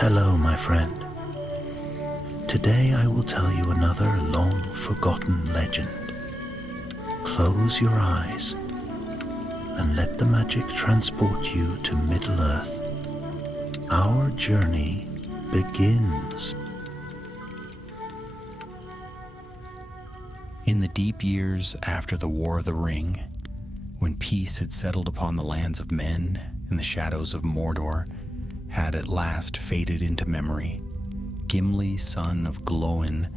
Hello, my friend. Today I will tell you another long-forgotten legend. Close your eyes and let the magic transport you to Middle-earth. Our journey begins. In the deep years after the War of the Ring, when peace had settled upon the lands of men and the shadows of Mordor had at last faded into memory, Gimli, son of Glóin,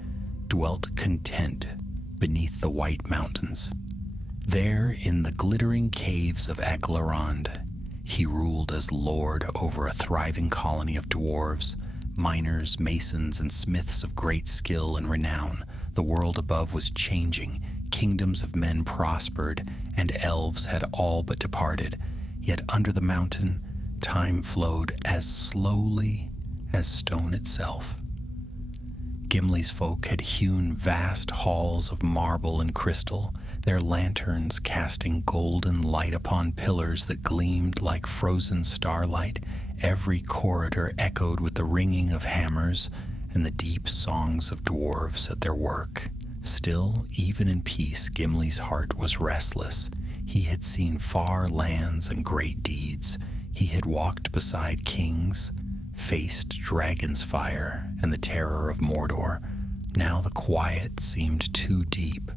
dwelt content beneath the White Mountains. There, in the glittering caves of Aglarond, he ruled as lord over a thriving colony of dwarves, miners, masons, and smiths of great skill and renown. The world above was changing, kingdoms of men prospered, and elves had all but departed. Yet under the mountain, time flowed as slowly as stone itself. Gimli's folk had hewn vast halls of marble and crystal, their lanterns casting golden light upon pillars that gleamed like frozen starlight. Every corridor echoed with the ringing of hammers and the deep songs of dwarves at their work. Still, even in peace, Gimli's heart was restless. He had seen far lands and great deeds. He had walked beside kings, faced dragon's fire and the terror of Mordor. Now the quiet seemed too deep,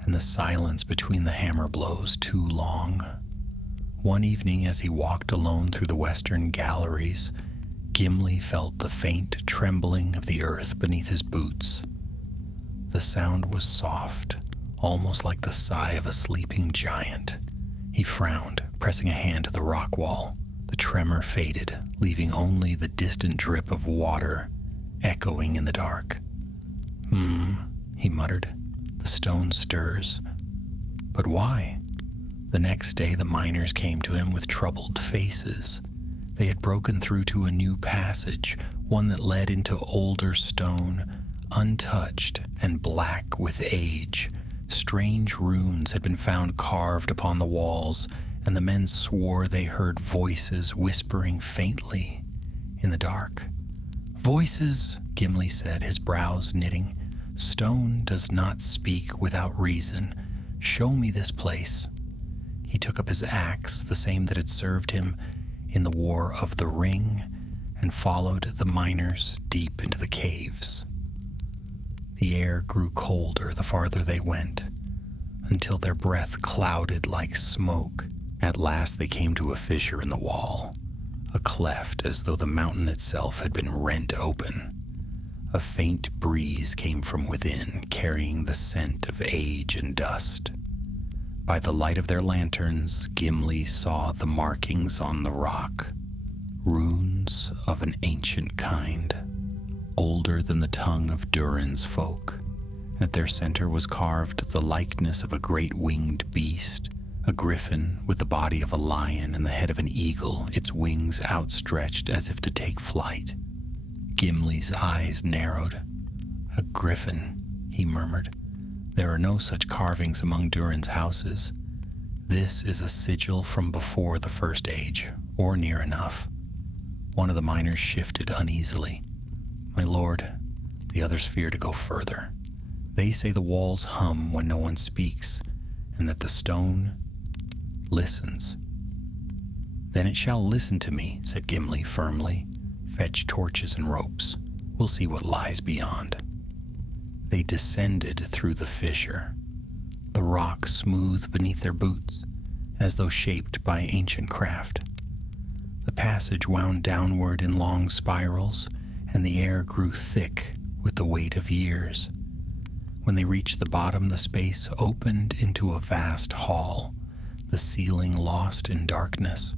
and the silence between the hammer blows too long. One evening, as he walked alone through the western galleries, Gimli felt the faint trembling of the earth beneath his boots. The sound was soft, almost like the sigh of a sleeping giant. He frowned, pressing a hand to the rock wall. The tremor faded, leaving only the distant drip of water echoing in the dark. He muttered. The stone stirs. But why? The next day the miners came to him with troubled faces. They had broken through to a new passage, one that led into older stone, untouched and black with age. Strange runes had been found carved upon the walls, and the men swore they heard voices whispering faintly in the dark. "Voices," Gimli said, his brows knitting. "Stone does not speak without reason. Show me this place." He took up his axe, the same that had served him in the War of the Ring, and followed the miners deep into the caves. The air grew colder the farther they went, until their breath clouded like smoke. At last they came to a fissure in the wall, a cleft as though the mountain itself had been rent open. A faint breeze came from within, carrying the scent of age and dust. By the light of their lanterns, Gimli saw the markings on the rock, runes of an ancient kind, older than the tongue of Durin's folk. At their center was carved the likeness of a great winged beast, a griffin with the body of a lion and the head of an eagle, its wings outstretched as if to take flight. Gimli's eyes narrowed. "A griffin," he murmured. "There are no such carvings among Durin's houses. This is a sigil from before the First Age, or near enough." One of the miners shifted uneasily. "My lord," the others fear to go further. "They say the walls hum when no one speaks, and that the stone listens." "Then it shall listen to me," said Gimli firmly. "Fetch torches and ropes. We'll see what lies beyond." They descended through the fissure, the rock smooth beneath their boots, as though shaped by ancient craft. The passage wound downward in long spirals, and the air grew thick with the weight of years. When they reached the bottom, the space opened into a vast hall, the ceiling lost in darkness,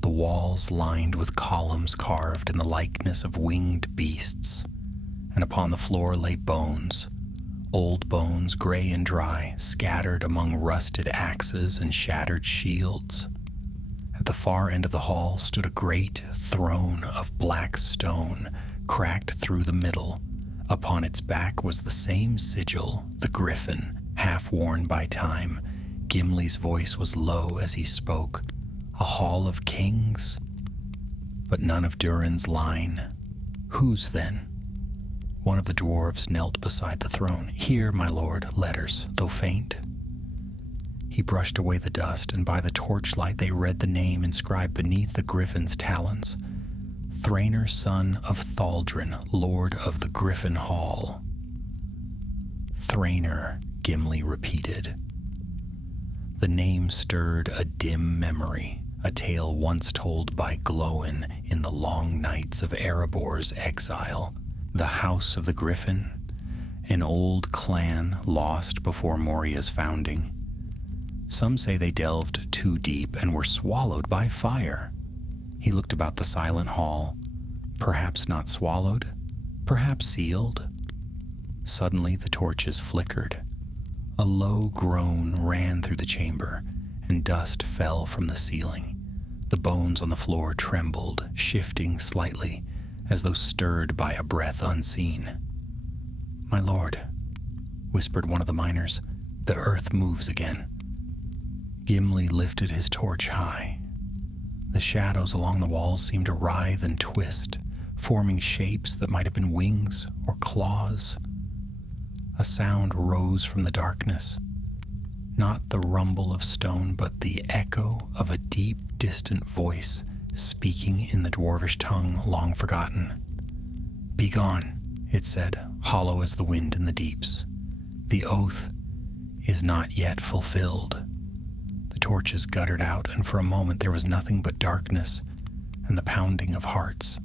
the walls lined with columns carved in the likeness of winged beasts, and upon the floor lay bones, old bones, gray and dry, scattered among rusted axes and shattered shields. At the far end of the hall stood a great throne of black stone, cracked through the middle. Upon its back was the same sigil, the griffin, half worn by time. Gimli's voice was low as he spoke. "A hall of kings, but none of Durin's line. Whose then? One of the dwarves knelt beside the throne. Here, my lord, letters, though faint. He brushed away the dust, and by the torchlight they read the name inscribed beneath the Griffin's talons. Thrainer, son of Thaldrin, lord of the Griffin Hall. Thrainer, Gimli repeated. The name stirred a dim memory, a tale once told by Glóin in the long nights of Erebor's exile. The House of the Griffin, an old clan lost before Moria's founding. Some say they delved too deep and were swallowed by fire. He looked about the silent hall, perhaps not swallowed, perhaps sealed. Suddenly the torches flickered. A low groan ran through the chamber, and dust fell from the ceiling. The bones on the floor trembled, shifting slightly, as though stirred by a breath unseen. "My lord," whispered one of the miners, "the earth moves again." Gimli lifted his torch high. The shadows along the walls seemed to writhe and twist, forming shapes that might have been wings or claws. A sound rose from the darkness, not the rumble of stone, but the echo of a deep, distant voice speaking in the dwarvish tongue long forgotten. "Begone," it said, hollow as the wind in the deeps. "The oath is not yet fulfilled." The torches guttered out, and for a moment there was nothing but darkness and the pounding of hearts.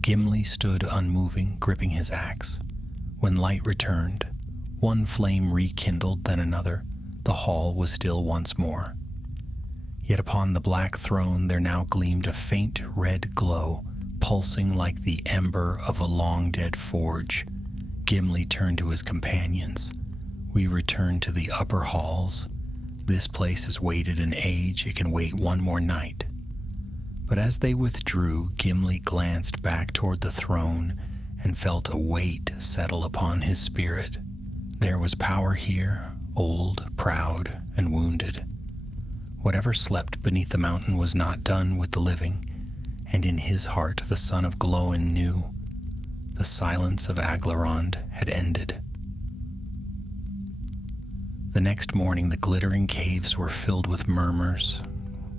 Gimli stood unmoving, gripping his axe. When light returned, one flame rekindled, then another. The hall was still once more. Yet upon the black throne there now gleamed a faint red glow, pulsing like the ember of a long-dead forge. Gimli turned to his companions. "We return to the upper halls. This place has waited an age. It can wait one more night." But as they withdrew, Gimli glanced back toward the throne and felt a weight settle upon his spirit. There was power here, old, proud, and wounded. Whatever slept beneath the mountain was not done with the living, and in his heart the son of Glóin knew the silence of Aglarond had ended. The next morning the glittering caves were filled with murmurs.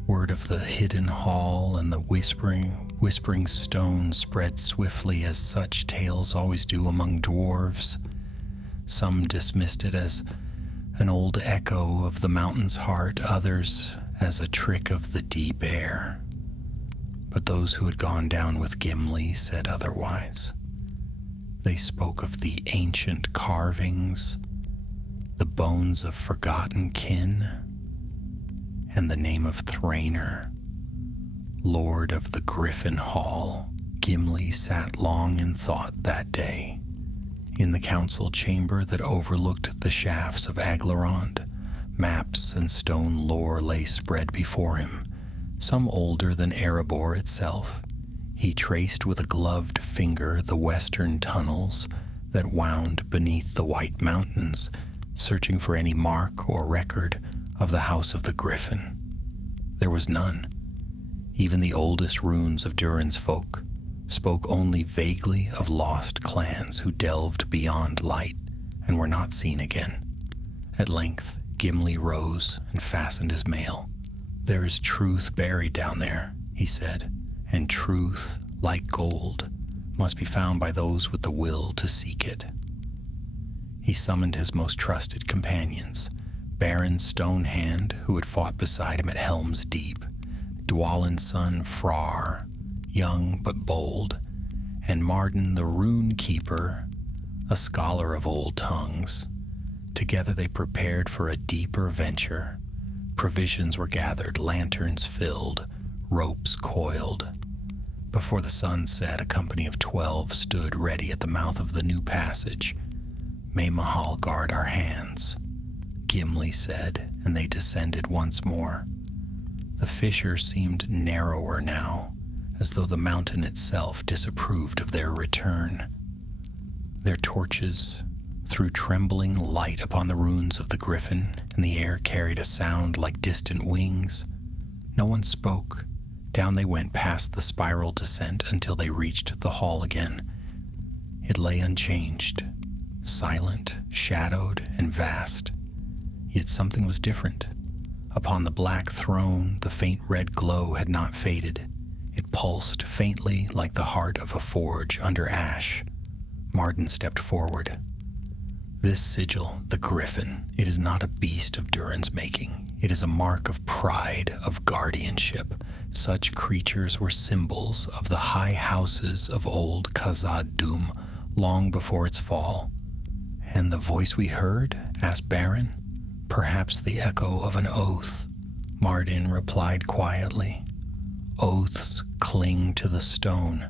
Word of the hidden hall and the whispering stone spread swiftly, as such tales always do among dwarves. Some dismissed it as an old echo of the mountain's heart, others as a trick of the deep air. But those who had gone down with Gimli said otherwise. They spoke of the ancient carvings, the bones of forgotten kin, and the name of Thrainer, lord of the Griffin Hall. Gimli sat long in thought that day. In the council chamber that overlooked the shafts of Aglarond, maps and stone lore lay spread before him, some older than Erebor itself. He traced with a gloved finger the western tunnels that wound beneath the White Mountains, searching for any mark or record of the House of the Griffin. There was none. Even the oldest runes of Durin's folk spoke only vaguely of lost clans who delved beyond light and were not seen again. At length, Gimli rose and fastened his mail. "There is truth buried down there," he said, "and truth, like gold, must be found by those with the will to seek it." He summoned his most trusted companions, Baron Stonehand, who had fought beside him at Helm's Deep, Dwalin's son Frar, young but bold, and Marden the Rune Keeper, a scholar of old tongues. Together they prepared for a deeper venture. Provisions were gathered, lanterns filled, ropes coiled. Before the sun set, a company of 12 stood ready at the mouth of the new passage. "May Mahal guard our hands," Gimli said, and they descended once more. The fissure seemed narrower now, as though the mountain itself disapproved of their return. Their torches threw trembling light upon the ruins of the Griffin, and the air carried a sound like distant wings. No one spoke, Down they went past the spiral descent until they reached the hall again. It lay unchanged, silent, shadowed, and vast. Yet something was different. Upon the black throne, the faint red glow had not faded. It pulsed faintly like the heart of a forge under ash. Martin stepped forward. This sigil, the Griffin, it is not a beast of Durin's making. It is a mark of pride, of guardianship. Such creatures were symbols of the high houses of old Khazad-dûm long before its fall. And the voice we heard? Asked Baron. Perhaps the echo of an oath, Martin replied quietly. Oaths cling to the stone.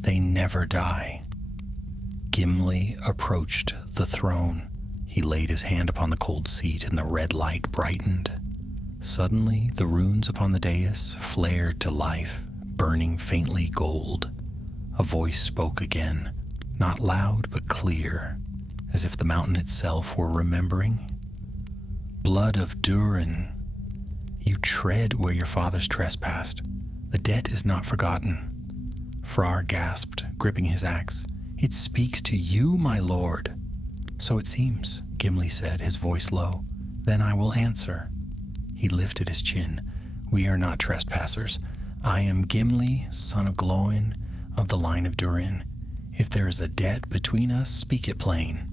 They never die. Gimli approached the throne. He laid his hand upon the cold seat and the red light brightened. Suddenly, the runes upon the dais flared to life, burning faintly gold. A voice spoke again, not loud but clear, as if the mountain itself were remembering. Blood of Durin, you tread where your fathers trespassed. The debt is not forgotten. Frar gasped, gripping his axe. It speaks to you, my lord. So it seems, Gimli said, his voice low. Then I will answer. He lifted his chin. We are not trespassers. I am Gimli, son of Glóin, of the line of Durin. If there is a debt between us, speak it plain.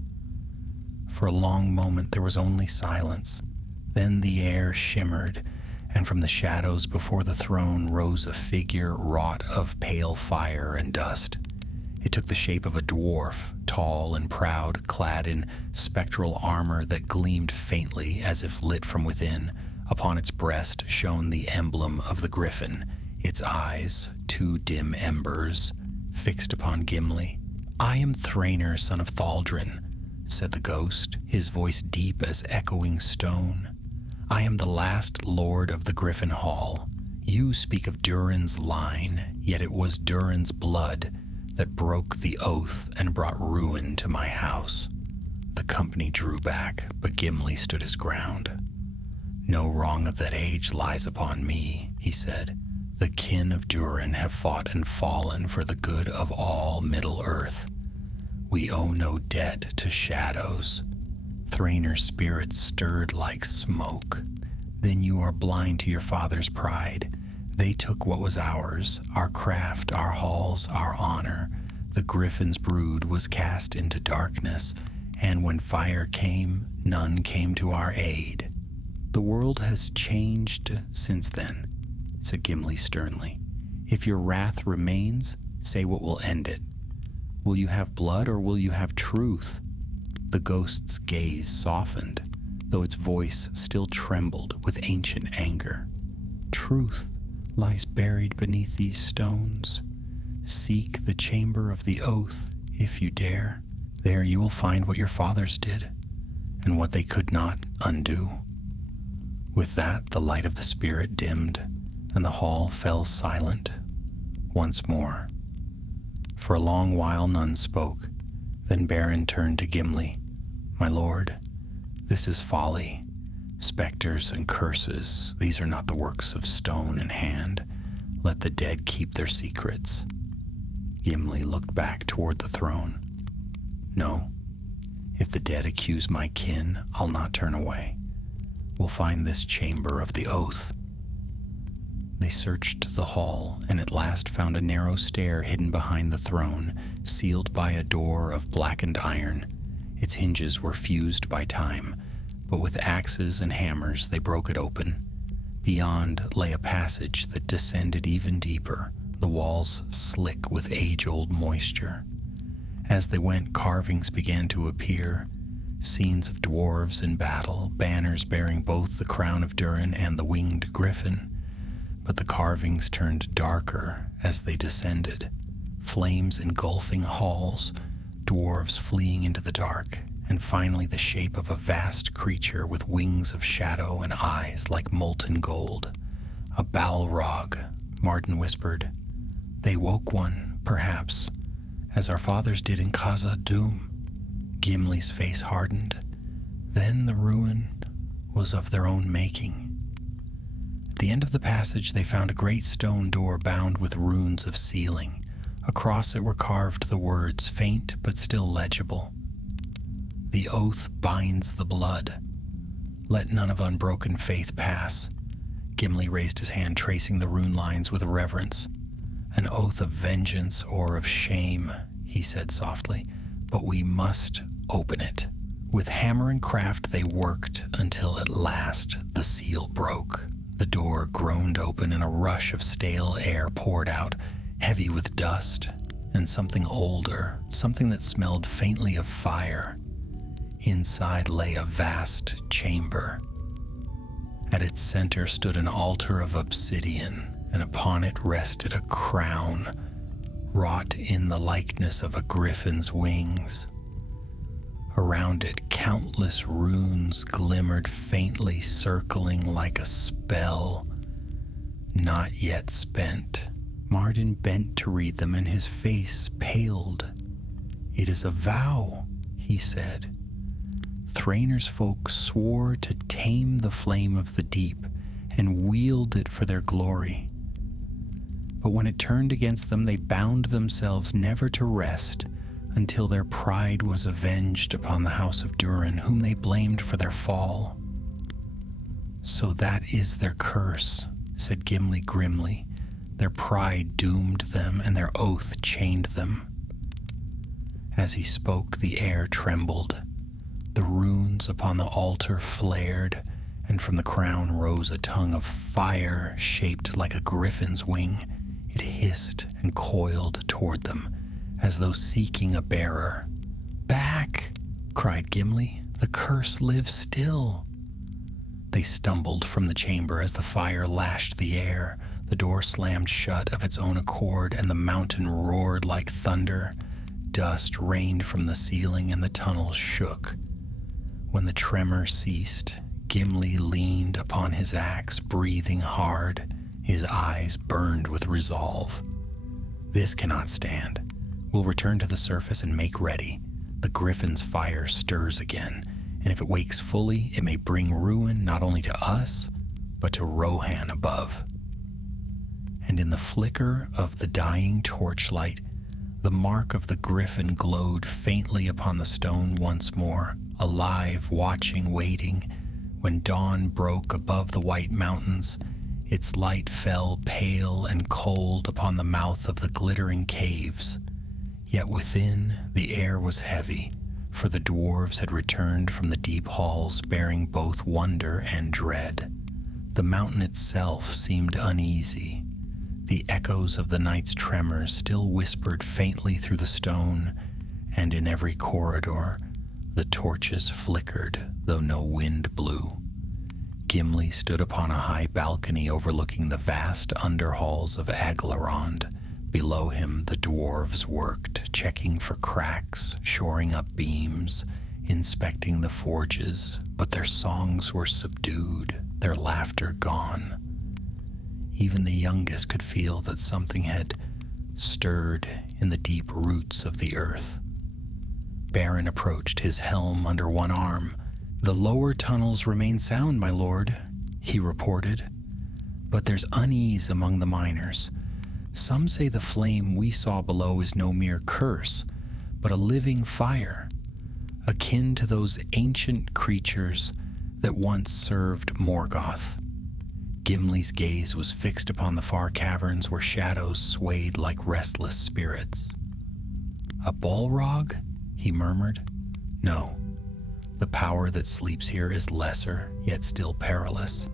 For a long moment there was only silence. Then the air shimmered, and from the shadows before the throne rose a figure wrought of pale fire and dust. It took the shape of a dwarf, tall and proud, clad in spectral armor that gleamed faintly as if lit from within. Upon its breast shone the emblem of the Griffin, its eyes, two dim embers, fixed upon Gimli. I am Thrainr, son of Thaldrin, said the ghost, his voice deep as echoing stone. I am the last lord of the Griffin Hall. You speak of Durin's line, yet it was Durin's blood that broke the oath and brought ruin to my house. The company drew back, but Gimli stood his ground. No wrong of that age lies upon me, he said. The kin of Durin have fought and fallen for the good of all Middle-earth. We owe no debt to shadows. Thrainr's spirit stirred like smoke. Then you are blind to your father's pride. They took what was ours, our craft, our halls, our honor. The Griffin's brood was cast into darkness, and when fire came, none came to our aid. The world has changed since then, said Gimli sternly. If your wrath remains, say what will end it. Will you have blood or will you have truth? The ghost's gaze softened, though its voice still trembled with ancient anger. Truth lies buried beneath these stones. Seek the chamber of the oath, if you dare. There you will find what your fathers did, and what they could not undo. With that, the light of the spirit dimmed, and the hall fell silent once more. For a long while none spoke. Then Baron turned to Gimli. My lord, this is folly. Specters and curses, these are not the works of stone and hand. Let the dead keep their secrets. Gimli looked back toward the throne. No, if the dead accuse my kin, I'll not turn away. We'll find this chamber of the oath. They searched the hall and at last found a narrow stair hidden behind the throne, sealed by a door of blackened iron. Its hinges were fused by time, but with axes and hammers they broke it open. Beyond lay a passage that descended even deeper, the walls slick with age-old moisture. As they went, carvings began to appear, scenes of dwarves in battle, banners bearing both the crown of Durin and the winged griffin. But the carvings turned darker as they descended, flames engulfing halls, dwarves fleeing into the dark, and finally the shape of a vast creature with wings of shadow and eyes like molten gold. A Balrog, Martin whispered. They woke one, perhaps, as our fathers did in Khazad-dûm. Gimli's face hardened. Then the ruin was of their own making. the end of the passage they found a great stone door bound with runes of sealing. Across it were carved the words, faint but still legible. The oath binds the blood. Let none of unbroken faith pass. Gimli raised his hand, tracing the rune lines with reverence. An oath of vengeance or of shame, he said softly, but we must open it. With hammer and craft they worked until at last the seal broke. The door groaned open and a rush of stale air poured out, heavy with dust and something older, something that smelled faintly of fire. Inside lay a vast chamber. At its center stood an altar of obsidian, and upon it rested a crown, wrought in the likeness of a griffin's wings. Around it, countless runes glimmered faintly, circling like a spell, not yet spent. Martin bent to read them, and his face paled. "It is a vow," he said. Thrain's folk swore to tame the flame of the deep and wield it for their glory. But when it turned against them, they bound themselves never to rest until their pride was avenged upon the house of Durin, whom they blamed for their fall. "So that is their curse," said Gimli grimly. "Their pride doomed them, and their oath chained them." As he spoke, the air trembled. The runes upon the altar flared, and from the crown rose a tongue of fire shaped like a griffin's wing. It hissed and coiled toward them, as though seeking a bearer. "Back!" cried Gimli. "The curse lives still." They stumbled from the chamber as the fire lashed the air. The door slammed shut of its own accord, and the mountain roared like thunder. Dust rained from the ceiling, and the tunnel shook. When the tremor ceased, Gimli leaned upon his axe, breathing hard. His eyes burned with resolve. "This cannot stand. We'll return to the surface and make ready. The griffin's fire stirs again, and if it wakes fully, it may bring ruin not only to us, but to Rohan above." And in the flicker of the dying torchlight, the mark of the griffin glowed faintly upon the stone once more, alive, watching, waiting. When dawn broke above the white mountains, its light fell pale and cold upon the mouth of the glittering caves. Yet within, the air was heavy, for the dwarves had returned from the deep halls bearing both wonder and dread. The mountain itself seemed uneasy. The echoes of the night's tremors still whispered faintly through the stone, and in every corridor the torches flickered, though no wind blew. Gimli stood upon a high balcony overlooking the vast underhalls of Aglarond. Below him the dwarves worked, checking for cracks, shoring up beams, inspecting the forges, but their songs were subdued, their laughter gone. Even the youngest could feel that something had stirred in the deep roots of the earth. Baron approached, his helm under one arm. "The lower tunnels remain sound, my lord," he reported, "but there's unease among the miners. Some say the flame we saw below is no mere curse, but a living fire, akin to those ancient creatures that once served Morgoth." Gimli's gaze was fixed upon the far caverns where shadows swayed like restless spirits. "A Balrog?" he murmured. "No. The power that sleeps here is lesser, yet still perilous.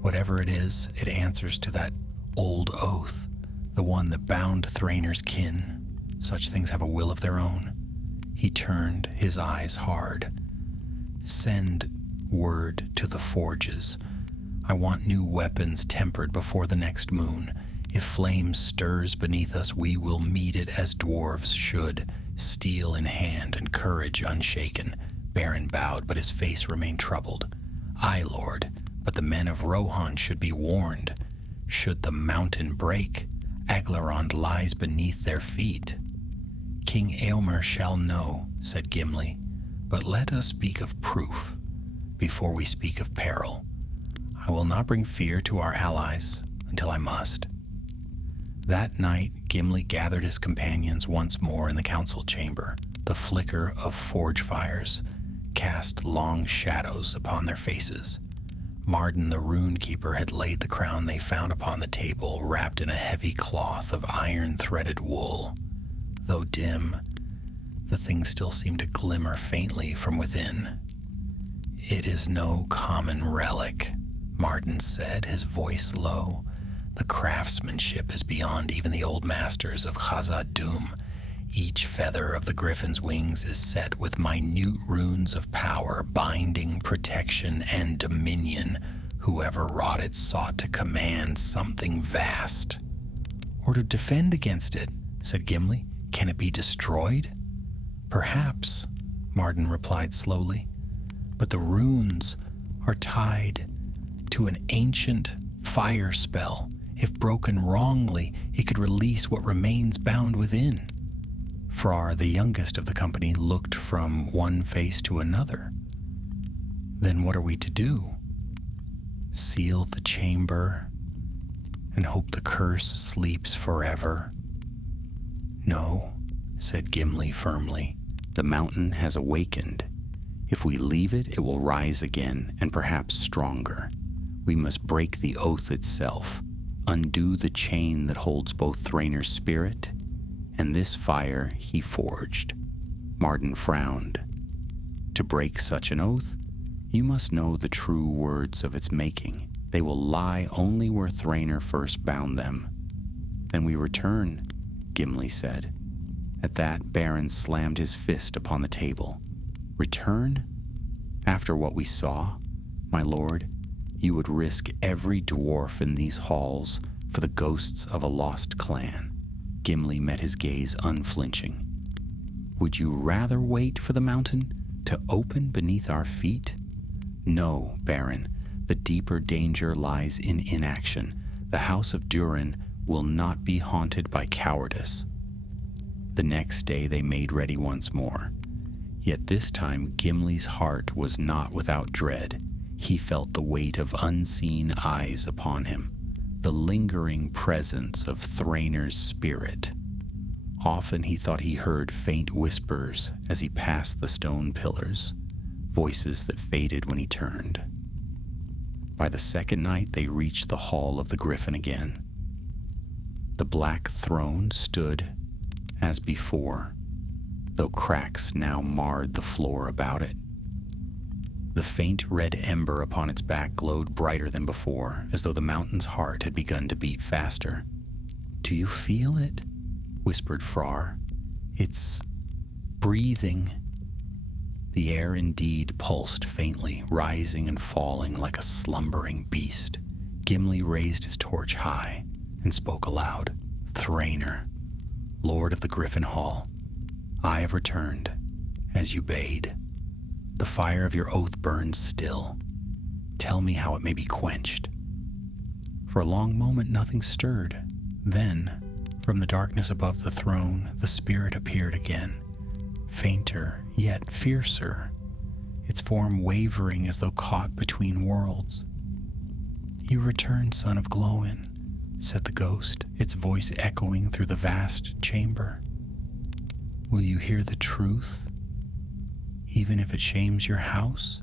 Whatever it is, it answers to that old oath, the one that bound Thrain's kin. Such things have a will of their own." He turned, his eyes hard. "Send word to the forges. I want new weapons tempered before the next moon. If flame stirs beneath us, we will meet it as dwarves should, steel in hand and courage unshaken." Baron bowed, but his face remained troubled. "Aye, lord, but the men of Rohan should be warned. Should the mountain break, Aglarond lies beneath their feet." "King Eomer shall know," said Gimli, "but let us speak of proof before we speak of peril. I will not bring fear to our allies until I must." That night, Gimli gathered his companions once more in the council chamber. The flicker of forge fires cast long shadows upon their faces. Marden the rune keeper had laid the crown they found upon the table, wrapped in a heavy cloth of iron-threaded wool. Though dim, the thing still seemed to glimmer faintly from within. "It is no common relic," Marden said, his voice low. "The craftsmanship is beyond even the old masters of Khazad-dûm. Each feather of the Griffin's wings is set with minute runes of power, binding, protection, and dominion. Whoever wrought it sought to command something vast." "Or to defend against it," said Gimli. "Can it be destroyed?" "Perhaps," Marden replied slowly, "but the runes are tied to an ancient fire spell. If broken wrongly, it could release what remains bound within." Frar, the youngest of the company, looked from one face to another. "Then what are we to do? Seal the chamber and hope the curse sleeps forever?" "No," said Gimli firmly. "The mountain has awakened. If we leave it, it will rise again, and perhaps stronger. We must break the oath itself, undo the chain that holds both Thrainar's spirit and this fire he forged." Marden frowned. "To break such an oath, you must know the true words of its making. They will lie only where Thrainar first bound them." "Then we return," Gimli said. At that, Beren slammed his fist upon the table. "Return? After what we saw, my lord, you would risk every dwarf in these halls for the ghosts of a lost clan." Gimli met his gaze unflinching. "Would you rather wait for the mountain to open beneath our feet?" "No, Beren. The deeper danger lies in inaction. The House of Durin will not be haunted by cowardice." The next day they made ready once more. Yet this time Gimli's heart was not without dread. He felt the weight of unseen eyes upon him, the lingering presence of Thrainar's spirit. Often he thought he heard faint whispers as he passed the stone pillars, voices that faded when he turned. By the second night they reached the hall of the Griffin again. The black throne stood as before, though cracks now marred the floor about it. The faint red ember upon its back glowed brighter than before, as though the mountain's heart had begun to beat faster. "Do you feel it?" whispered Frar. "It's breathing." The air indeed pulsed faintly, rising and falling like a slumbering beast. Gimli raised his torch high and spoke aloud. "Thrainar, Lord of the Griffin Hall, I have returned, as you bade. The fire of your oath burns still. Tell me how it may be quenched." For a long moment nothing stirred. Then, from the darkness above the throne, the spirit appeared again, fainter yet fiercer, its form wavering as though caught between worlds. "You return, son of Glóin," said the ghost, its voice echoing through the vast chamber. "Will you hear the truth, even if it shames your house?"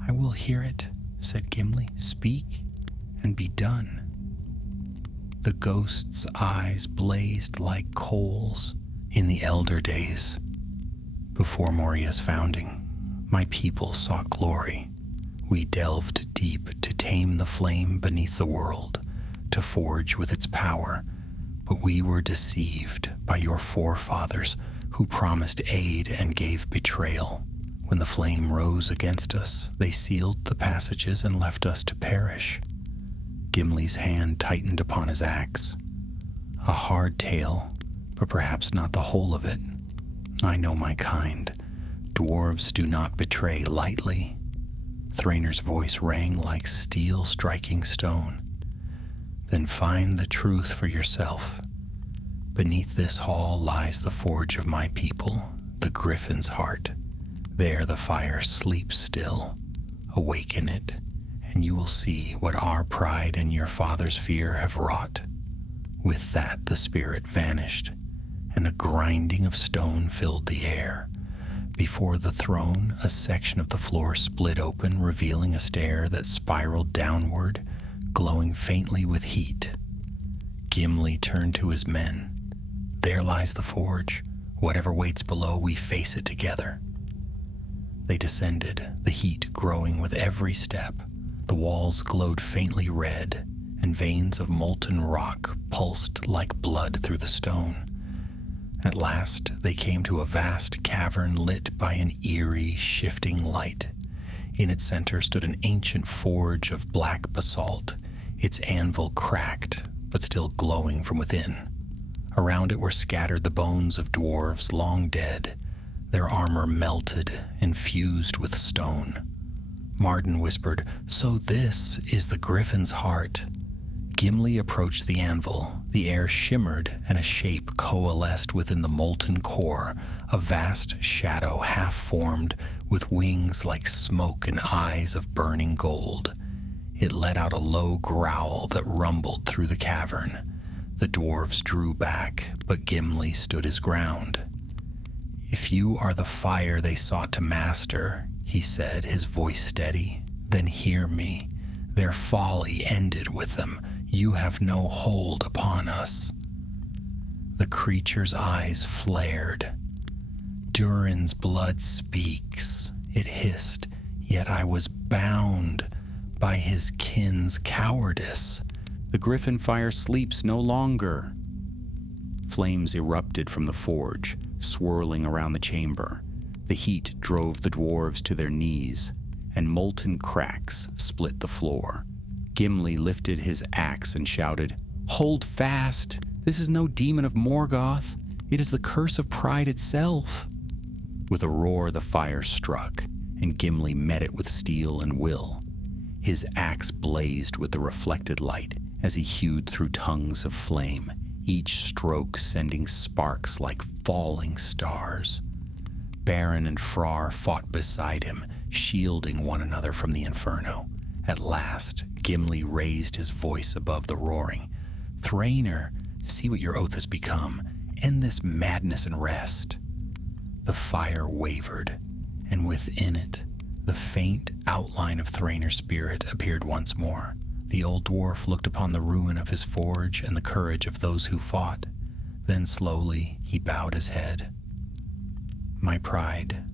"I will hear it," said Gimli. "Speak, and be done." The ghost's eyes blazed like coals. "In the elder days, before Moria's founding, my people sought glory. We delved deep to tame the flame beneath the world, to forge with its power, but we were deceived by your forefathers who promised aid and gave betrayal. When the flame rose against us, they sealed the passages and left us to perish." Gimli's hand tightened upon his axe. "A hard tale, but perhaps not the whole of it. I know my kind. Dwarves do not betray lightly." Thrainar's voice rang like steel striking stone. "Then find the truth for yourself. Beneath this hall lies the forge of my people, the Griffin's heart. There the fire sleeps still. Awaken it, and and you will see what our pride and your father's fear have wrought." With that the spirit vanished, and a grinding of stone filled the air. Before the throne, a section of the floor split open, revealing a stair that spiraled downward, glowing faintly with heat. Gimli turned to his men. "There lies the forge. Whatever waits below, we face it together." They descended, the heat growing with every step. The walls glowed faintly red, and veins of molten rock pulsed like blood through the stone. At last, they came to a vast cavern lit by an eerie, shifting light. In its center stood an ancient forge of black basalt, its anvil cracked, but still glowing from within. Around it were scattered the bones of dwarves long dead, their armor melted and fused with stone. Martin whispered, "So this is the Griffin's heart." Gimli approached the anvil. The air shimmered, and a shape coalesced within the molten core, a vast shadow half-formed, with wings like smoke and eyes of burning gold. It let out a low growl that rumbled through the cavern. The dwarves drew back, but Gimli stood his ground. "If you are the fire they sought to master," he said, his voice steady, "then hear me. Their folly ended with them. You have no hold upon us." The creature's eyes flared. "Durin's blood speaks," it hissed, "yet I was bound by his kin's cowardice. The Griffin fire sleeps no longer." Flames erupted from the forge, swirling around the chamber. The heat drove the dwarves to their knees, and molten cracks split the floor. Gimli lifted his axe and shouted, "Hold fast! This is no demon of Morgoth. It is the curse of pride itself." With a roar, the fire struck, and Gimli met it with steel and will. His axe blazed with the reflected light as he hewed through tongues of flame, each stroke sending sparks like falling stars. Baron and Frar fought beside him, shielding one another from the inferno. At last, Gimli raised his voice above the roaring. "Thrainer, see what your oath has become. End this madness and rest." The fire wavered, and within it, the faint outline of Thrainer's spirit appeared once more. The old dwarf looked upon the ruin of his forge and the courage of those who fought. Then slowly he bowed his head. "My pride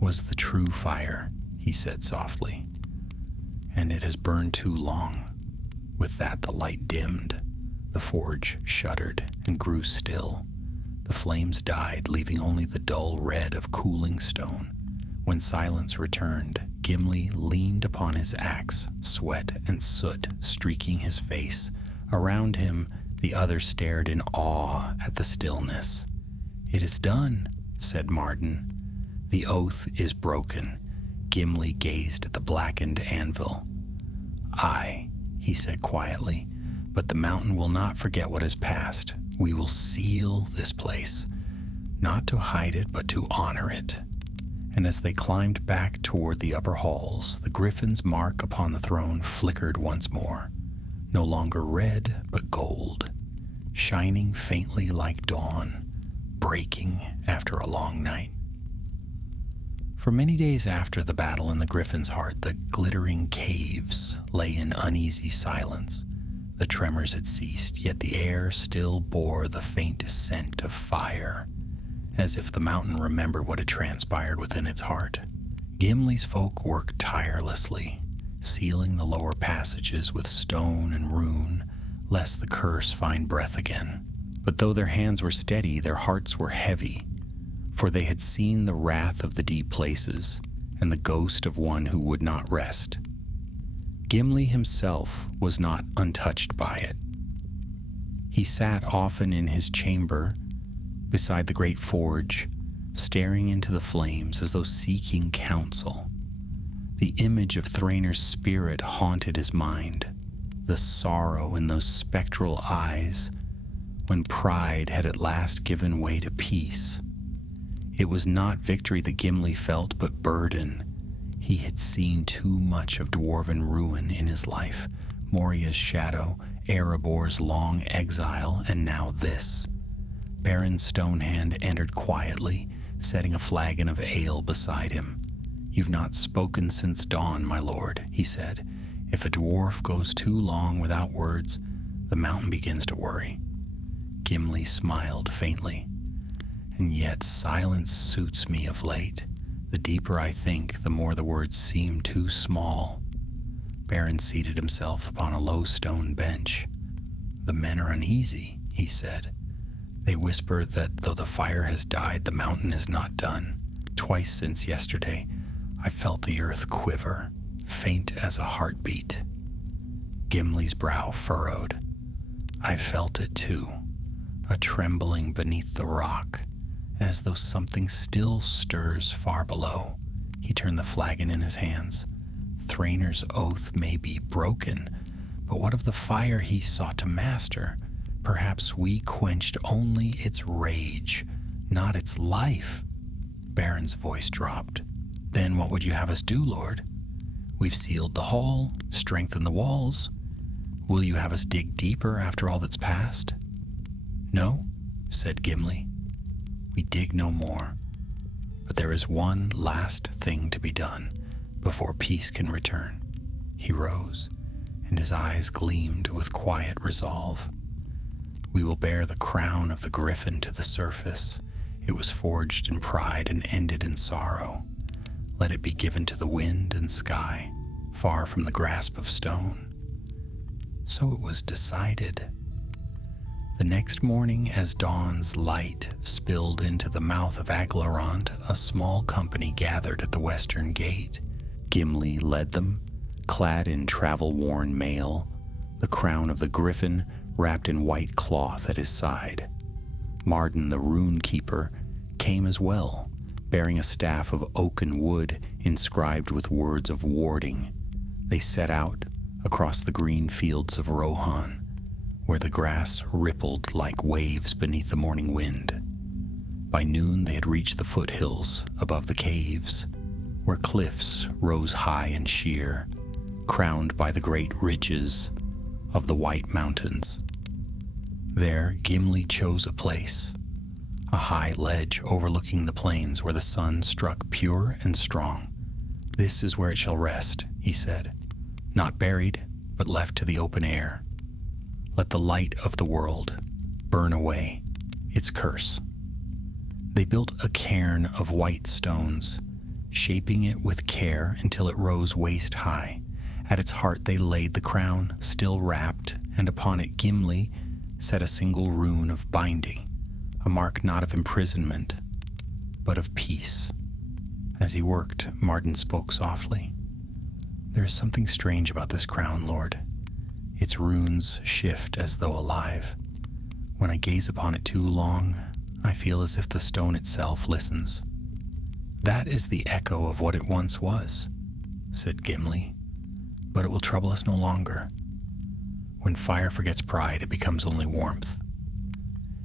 was the true fire," he said softly, "and it has burned too long." With that the light dimmed. The forge shuddered and grew still. The flames died, leaving only the dull red of cooling stone. When silence returned, Gimli leaned upon his axe, sweat and soot streaking his face. Around him, the others stared in awe at the stillness. "It is done," said Martin. "The oath is broken." Gimli gazed at the blackened anvil. "Aye," he said quietly, "but the mountain will not forget what has passed. We will seal this place, not to hide it, but to honor it." And as they climbed back toward the upper halls, the Griffin's mark upon the throne flickered once more, no longer red, but gold, shining faintly like dawn, breaking after a long night. For many days after the battle in the Griffin's heart, the glittering caves lay in uneasy silence. The tremors had ceased, yet the air still bore the faint scent of fire, as if the mountain remembered what had transpired within its heart. Gimli's folk worked tirelessly, sealing the lower passages with stone and rune, lest the curse find breath again. But though their hands were steady, their hearts were heavy, for they had seen the wrath of the deep places and the ghost of one who would not rest. Gimli himself was not untouched by it. He sat often in his chamber beside the great forge, staring into the flames as though seeking counsel. The image of Thrainer's spirit haunted his mind, the sorrow in those spectral eyes when pride had at last given way to peace. It was not victory that Gimli felt, but burden. He He had seen too much of dwarven ruin in his life, Moria's shadow, Erebor's long exile, and now this. Baron Stonehand entered quietly, setting a flagon of ale beside him. "You've not spoken since dawn, my lord," he said. "If a dwarf goes too long without words, the mountain begins to worry." Gimli smiled faintly. "And yet silence suits me of late. The deeper I think, the more the words seem too small." Baron seated himself upon a low stone bench. "The men are uneasy," he said. "They whisper that though the fire has died, the mountain is not done. Twice since yesterday, I felt the earth quiver, faint as a heartbeat." Gimli's brow furrowed. "I felt it too, a trembling beneath the rock, as though something still stirs far below." He turned the flagon in his hands. "Thraner's oath may be broken, but what of the fire he sought to master? Perhaps we quenched only its rage, not its life." Baron's voice dropped. "Then what would you have us do, Lord? We've sealed the hall, strengthened the walls. Will you have us dig deeper after all that's passed?" "No," said Gimli. "We dig no more. But there is one last thing to be done before peace can return." He rose, and his eyes gleamed with quiet resolve. "We will bear the crown of the Griffin to the surface. It was forged in pride and ended in sorrow. Let it be given to the wind and sky, far from the grasp of stone." So it was decided. The next morning, as dawn's light spilled into the mouth of Aglarond, a small company gathered at the western gate. Gimli led them, clad in travel-worn mail, the crown of the Griffin wrapped in white cloth at his side. Marden the rune keeper came as well, bearing a staff of oaken wood inscribed with words of warding. They set out across the green fields of Rohan, where the grass rippled like waves beneath the morning wind. By noon they had reached the foothills above the caves, where cliffs rose high and sheer, crowned by the great ridges of the White Mountains. There Gimli chose a place, a high ledge overlooking the plains where the sun struck pure and strong. "This is where it shall rest," he said, "not buried, but left to the open air. Let the light of the world burn away its curse." They built a cairn of white stones, shaping it with care until it rose waist high. At its heart they laid the crown, still wrapped, and upon it Gimli set a single rune of binding, a mark not of imprisonment, but of peace. As he worked, Marden spoke softly. "There is something strange about this crown, Lord. Its runes shift as though alive. When I gaze upon it too long, I feel as if the stone itself listens." "That is the echo of what it once was," said Gimli, "but it will trouble us no longer. When fire forgets pride, it becomes only warmth."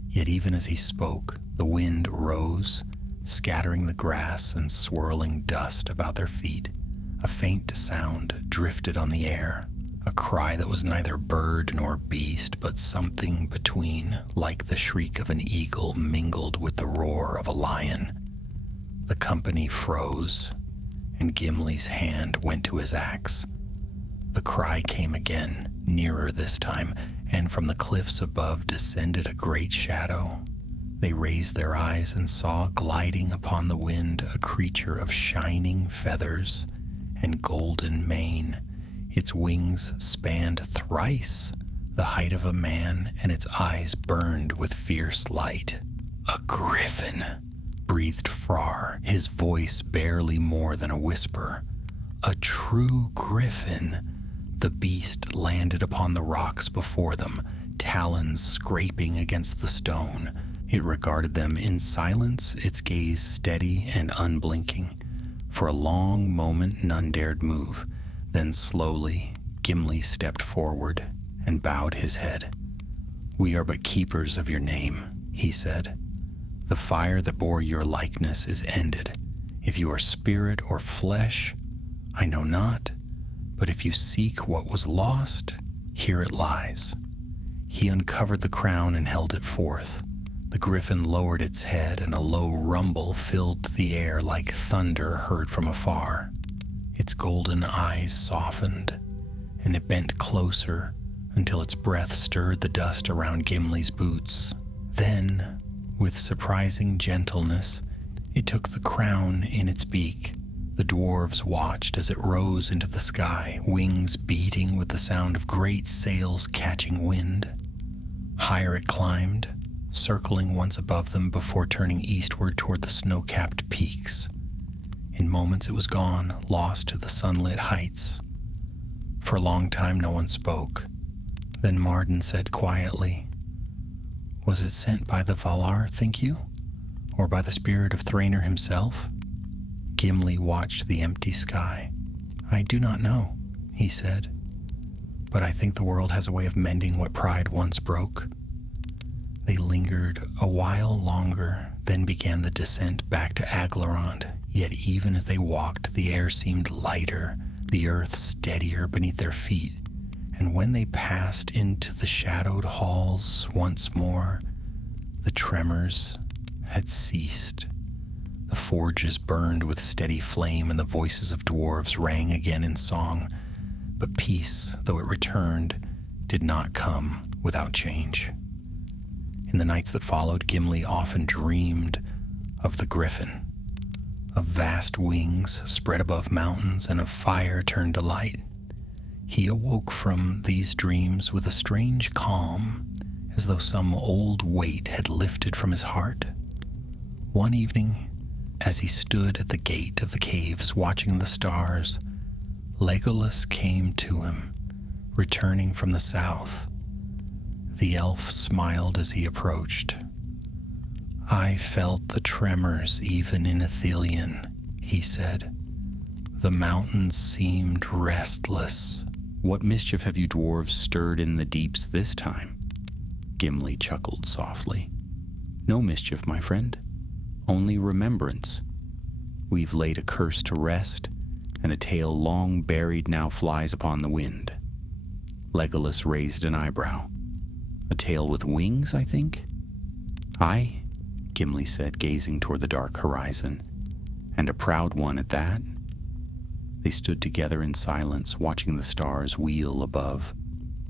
Yet even as he spoke, the wind rose, scattering the grass and swirling dust about their feet. A faint sound drifted on the air, a cry that was neither bird nor beast, but something between, like the shriek of an eagle mingled with the roar of a lion. The company froze, and Gimli's hand went to his axe. The cry came again, nearer this time, and from the cliffs above descended a great shadow. They raised their eyes and saw gliding upon the wind a creature of shining feathers and golden mane. Its wings spanned thrice the height of a man, and its eyes burned with fierce light. "A griffin," breathed Frar, his voice barely more than a whisper. "A true griffin." The beast landed upon the rocks before them, talons scraping against the stone. It regarded them in silence, its gaze steady and unblinking. For a long moment none dared move. Then slowly Gimli stepped forward and bowed his head. "We are but keepers of your name," he said. "The fire that bore your likeness is ended. If you are spirit or flesh, I know not, but if you seek what was lost, here it lies." He uncovered the crown and held it forth. The griffin lowered its head, and a low rumble filled the air like thunder heard from afar. Its golden eyes softened, and it bent closer until its breath stirred the dust around Gimli's boots. Then, with surprising gentleness, it took the crown in its beak. The dwarves watched as it rose into the sky, wings beating with the sound of great sails catching wind. Higher it climbed, circling once above them before turning eastward toward the snow-capped peaks. In moments it was gone, lost to the sunlit heights. For a long time no one spoke. Then Marden said quietly, "Was it sent by the Valar, think you? Or by the spirit of Thrainer himself?" Gimli watched the empty sky. "I do not know," he said, "but I think the world has a way of mending what pride once broke." They lingered a while longer, then began the descent back to Aglarond. Yet even as they walked, the air seemed lighter, the earth steadier beneath their feet. And when they passed into the shadowed halls once more, the tremors had ceased. The forges burned with steady flame, and the voices of dwarves rang again in song. But peace, though it returned, did not come without change. In the nights that followed, Gimli often dreamed of the Griffin, of vast wings spread above mountains and of fire turned to light. He awoke from these dreams with a strange calm, as though some old weight had lifted from his heart. One evening, as he stood at the gate of the caves watching the stars, Legolas came to him, returning from the south. The elf smiled as he approached. "I felt the tremors even in Ithilien," he said. "The mountains seemed restless." "What mischief have you dwarves stirred in the deeps this time?" Gimli chuckled softly. "No mischief, my friend. Only remembrance. We've laid a curse to rest, and a tale long buried now flies upon the wind." Legolas raised an eyebrow. "A tale with wings, I think?" "Aye," Gimli said, gazing toward the dark horizon. "And a proud one at that." They stood together in silence, watching the stars wheel above.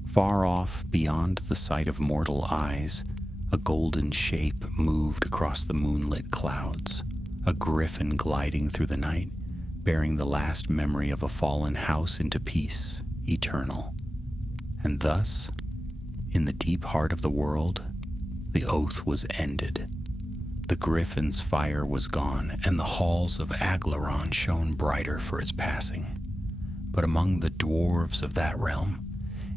Far off, beyond the sight of mortal eyes, a golden shape moved across the moonlit clouds, a griffin gliding through the night, bearing the last memory of a fallen house into peace eternal. And thus, in the deep heart of the world, the oath was ended. The griffin's fire was gone, and the halls of Aglarond shone brighter for its passing. But among the dwarves of that realm,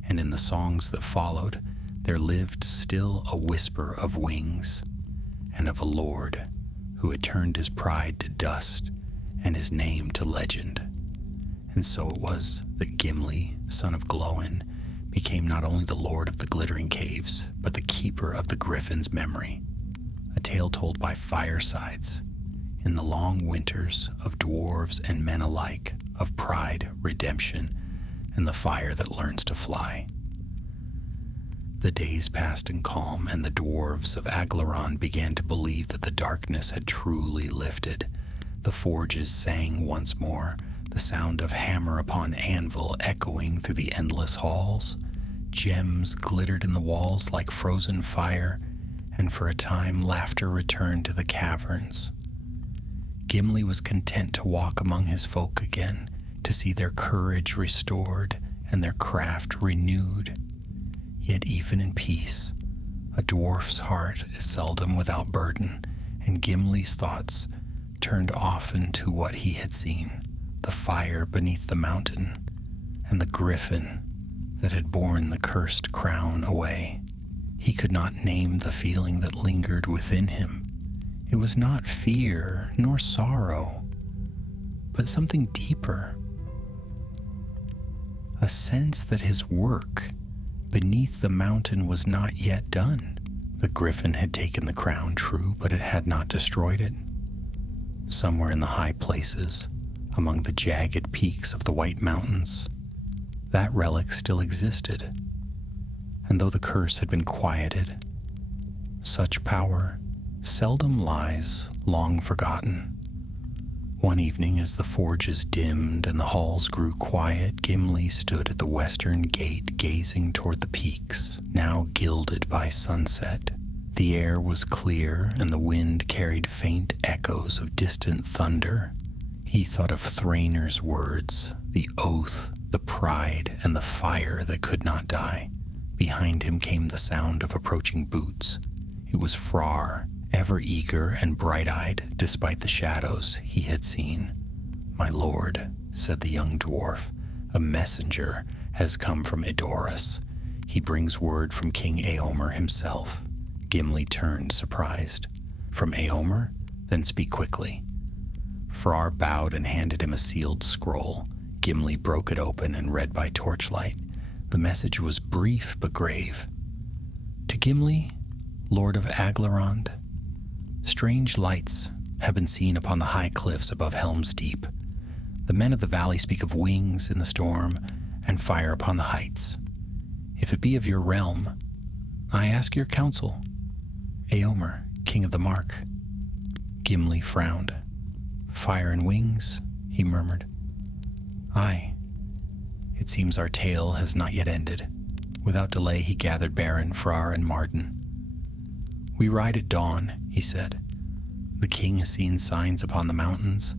and in the songs that followed, there lived still a whisper of wings, and of a lord who had turned his pride to dust and his name to legend. And so it was that Gimli, son of Glóin, became not only the lord of the glittering caves, but the keeper of the griffin's memory, a tale told by firesides in the long winters of dwarves and men alike, of pride, redemption, and the fire that learns to fly. The days passed in calm, and the dwarves of Aglarond began to believe that the darkness had truly lifted. The forges sang once more, the sound of hammer upon anvil echoing through the endless halls. Gems glittered in the walls like frozen fire, and for a time laughter returned to the caverns. Gimli was content to walk among his folk again, to see their courage restored and their craft renewed. Yet even in peace, a dwarf's heart is seldom without burden, and Gimli's thoughts turned often to what he had seen, the fire beneath the mountain, and the griffin that had borne the cursed crown away. He could not name the feeling that lingered within him. It was not fear nor sorrow, but something deeper. A sense that his work beneath the mountain was not yet done. The griffin had taken the crown, true, but it had not destroyed it. Somewhere in the high places, among the jagged peaks of the White Mountains, that relic still existed, and though the curse had been quieted, such power seldom lies long forgotten. One evening, as the forges dimmed and the halls grew quiet, Gimli stood at the western gate gazing toward the peaks, now gilded by sunset. The air was clear, and the wind carried faint echoes of distant thunder. He thought of Thraner's words, the oath, the pride, and the fire that could not die. Behind him came the sound of approaching boots. It was Frar, ever eager and bright-eyed despite the shadows he had seen. "My lord," said the young dwarf, "a messenger has come from Edoras. He brings word from King Éomer himself." Gimli turned, surprised. "From Éomer? Then speak quickly." Frar bowed and handed him a sealed scroll. Gimli broke it open and read by torchlight. The message was brief but grave. "To Gimli, Lord of Aglarond, strange lights have been seen upon the high cliffs above Helm's Deep. The men of the valley speak of wings in the storm and fire upon the heights. If it be of your realm, I ask your counsel. Éomer, king of the Mark." Gimli frowned. "Fire and wings," he murmured. "Aye. It seems our tale has not yet ended." Without delay he gathered Beren, Frar, and Marden. "We ride at dawn," he said. "The king has seen signs upon the mountains,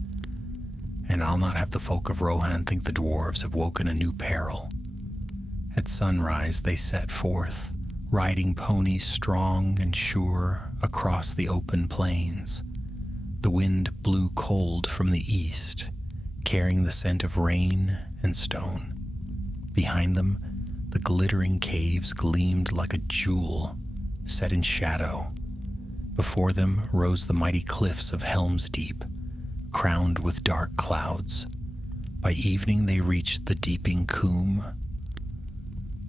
and I'll not have the folk of Rohan think the dwarves have woken a new peril." At sunrise they set forth, riding ponies strong and sure across the open plains. The wind blew cold from the east, carrying the scent of rain and stone. Behind them, the glittering caves gleamed like a jewel set in shadow. Before them rose the mighty cliffs of Helm's Deep, crowned with dark clouds. By evening they reached the Deeping Coombe,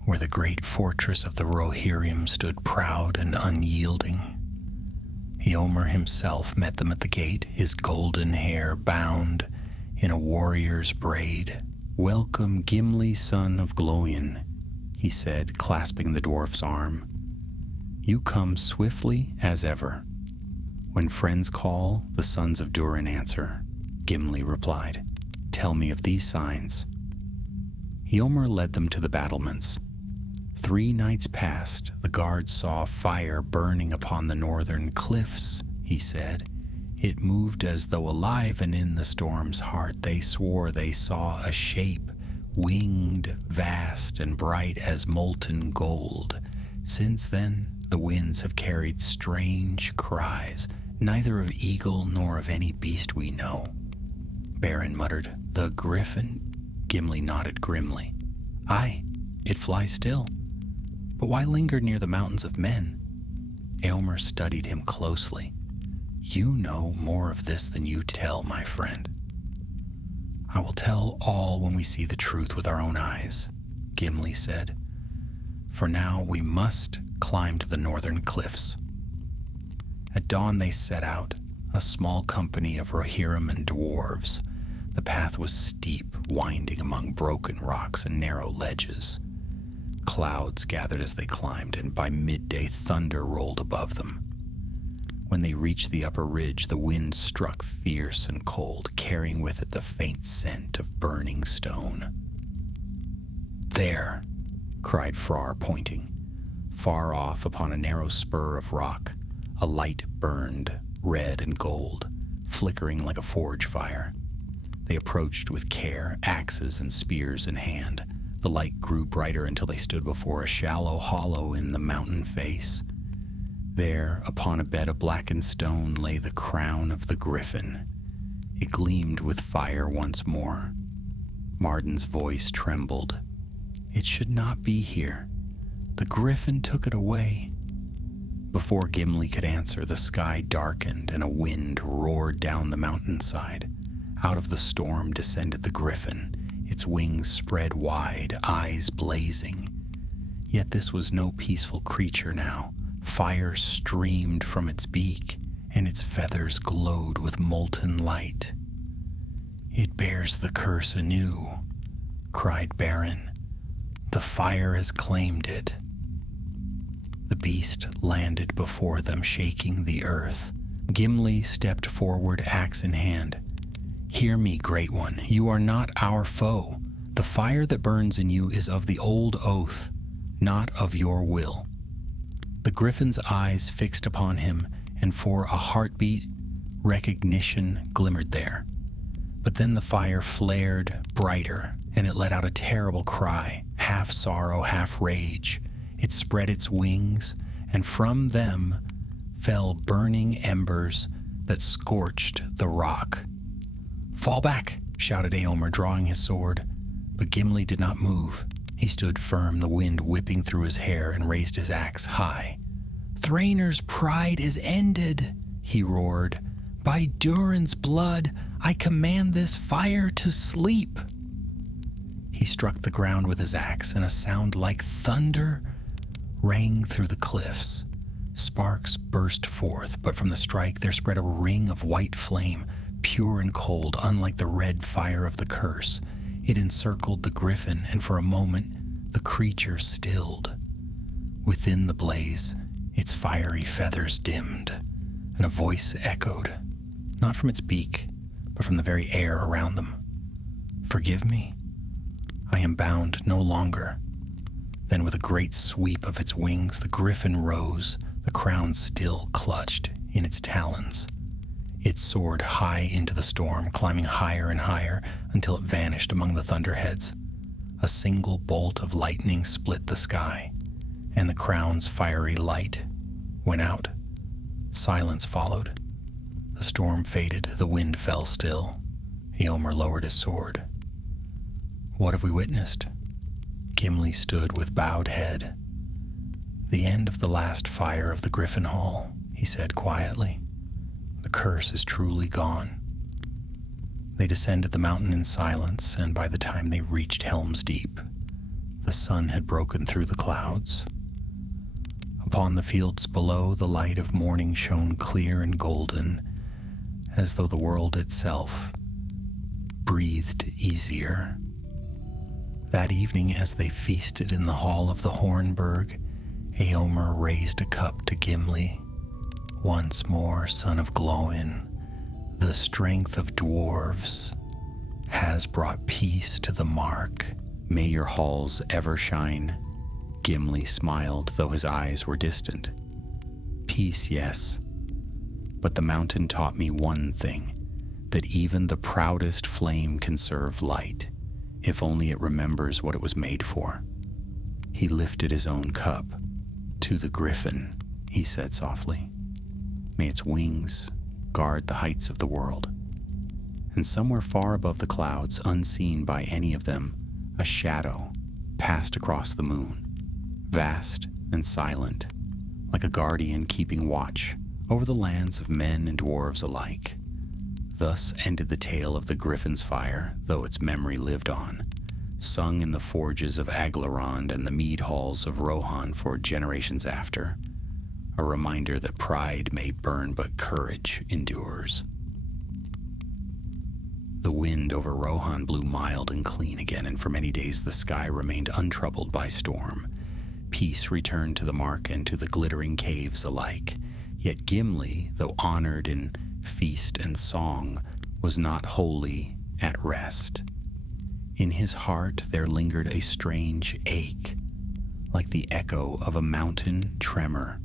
where the great fortress of the Rohirrim stood proud and unyielding. Éomer himself met them at the gate, his golden hair bound in a warrior's braid. "Welcome, Gimli, son of Glóin," he said, clasping the dwarf's arm. "You come swiftly as ever. When friends call, the sons of Durin answer," Gimli replied. "Tell me of these signs." Éomer led them to the battlements. 3 nights passed, the guards saw fire burning upon the northern cliffs, he said. It moved as though alive, and in the storm's heart they swore they saw a shape, winged, vast, and bright as molten gold. Since then, the winds have carried strange cries, neither of eagle nor of any beast we know. Beren muttered, "The Griffin?" Gimli nodded grimly. "Aye, it flies still. But why linger near the mountains of men?" Éomer studied him closely. "You know more of this than you tell, my friend." "I will tell all when we see the truth with our own eyes," Gimli said. "For now we must climb to the northern cliffs." At dawn they set out, a small company of Rohirrim and dwarves. The path was steep, winding among broken rocks and narrow ledges. Clouds gathered as they climbed, and by midday thunder rolled above them. When they reached the upper ridge, the wind struck fierce and cold, carrying with it the faint scent of burning stone. "There!" cried Frar, pointing. Far off, upon a narrow spur of rock, a light burned, red and gold, flickering like a forge fire. They approached with care, axes and spears in hand. The light grew brighter until they stood before a shallow hollow in the mountain face. There, upon a bed of blackened stone, lay the crown of the Griffin. It gleamed with fire once more. Marden's voice trembled. "It should not be here. The Griffin took it away." Before Gimli could answer, the sky darkened and a wind roared down the mountainside. Out of the storm descended the Griffin, its wings spread wide, eyes blazing. Yet this was no peaceful creature now. Fire streamed from its beak, and its feathers glowed with molten light. "It bears the curse anew," cried Beren. "The fire has claimed it." The beast landed before them, shaking the earth. Gimli stepped forward, axe in hand. "Hear me, Great One. You are not our foe. The fire that burns in you is of the old oath, not of your will." The Griffin's eyes fixed upon him, and for a heartbeat, recognition glimmered there. But then the fire flared brighter, and it let out a terrible cry, half sorrow, half rage. It spread its wings, and from them fell burning embers that scorched the rock. "Fall back!" shouted Éomer, drawing his sword. But Gimli did not move. He stood firm, the wind whipping through his hair, and raised his axe high. "Thrainar's pride is ended," he roared. "By Durin's blood, I command this fire to sleep." He struck the ground with his axe, and a sound like thunder rang through the cliffs. Sparks burst forth, but from the strike there spread a ring of white flame, pure and cold, unlike the red fire of the curse. It encircled the Griffin, and for a moment the creature stilled. Within the blaze, its fiery feathers dimmed, and a voice echoed, not from its beak, but from the very air around them. "Forgive me? I am bound no longer." Then with a great sweep of its wings, the Griffin rose, the crown still clutched in its talons. It soared high into the storm, climbing higher and higher until it vanished among the thunderheads. A single bolt of lightning split the sky, and the crown's fiery light went out. Silence followed. The storm faded, the wind fell still. Éomer lowered his sword. "What have we witnessed?" Gimli stood with bowed head. "The end of the last fire of the Griffin Hall," he said quietly. "The curse is truly gone." They descended the mountain in silence, and by the time they reached Helm's Deep, the sun had broken through the clouds. Upon the fields below, the light of morning shone clear and golden, as though the world itself breathed easier. That evening, as they feasted in the hall of the Hornburg, Éomer raised a cup to Gimli. "Once more, son of Glóin, the strength of dwarves has brought peace to the mark. May your halls ever shine." Gimli smiled, though his eyes were distant. "Peace, yes. But the mountain taught me one thing, that even the proudest flame can serve light, if only it remembers what it was made for." He lifted his own cup. "To the Griffin," he said softly. "May its wings guard the heights of the world." And somewhere far above the clouds, unseen by any of them, a shadow passed across the moon, vast and silent, like a guardian keeping watch over the lands of men and dwarves alike. Thus ended the tale of the Griffin's fire, though its memory lived on, sung in the forges of Aglarond and the mead halls of Rohan for generations after, a reminder that pride may burn but courage endures. The wind over Rohan blew mild and clean again, and for many days the sky remained untroubled by storm. Peace returned to the mark and to the glittering caves alike. Yet Gimli, though honored in feast and song, was not wholly at rest. In his heart there lingered a strange ache, like the echo of a mountain tremor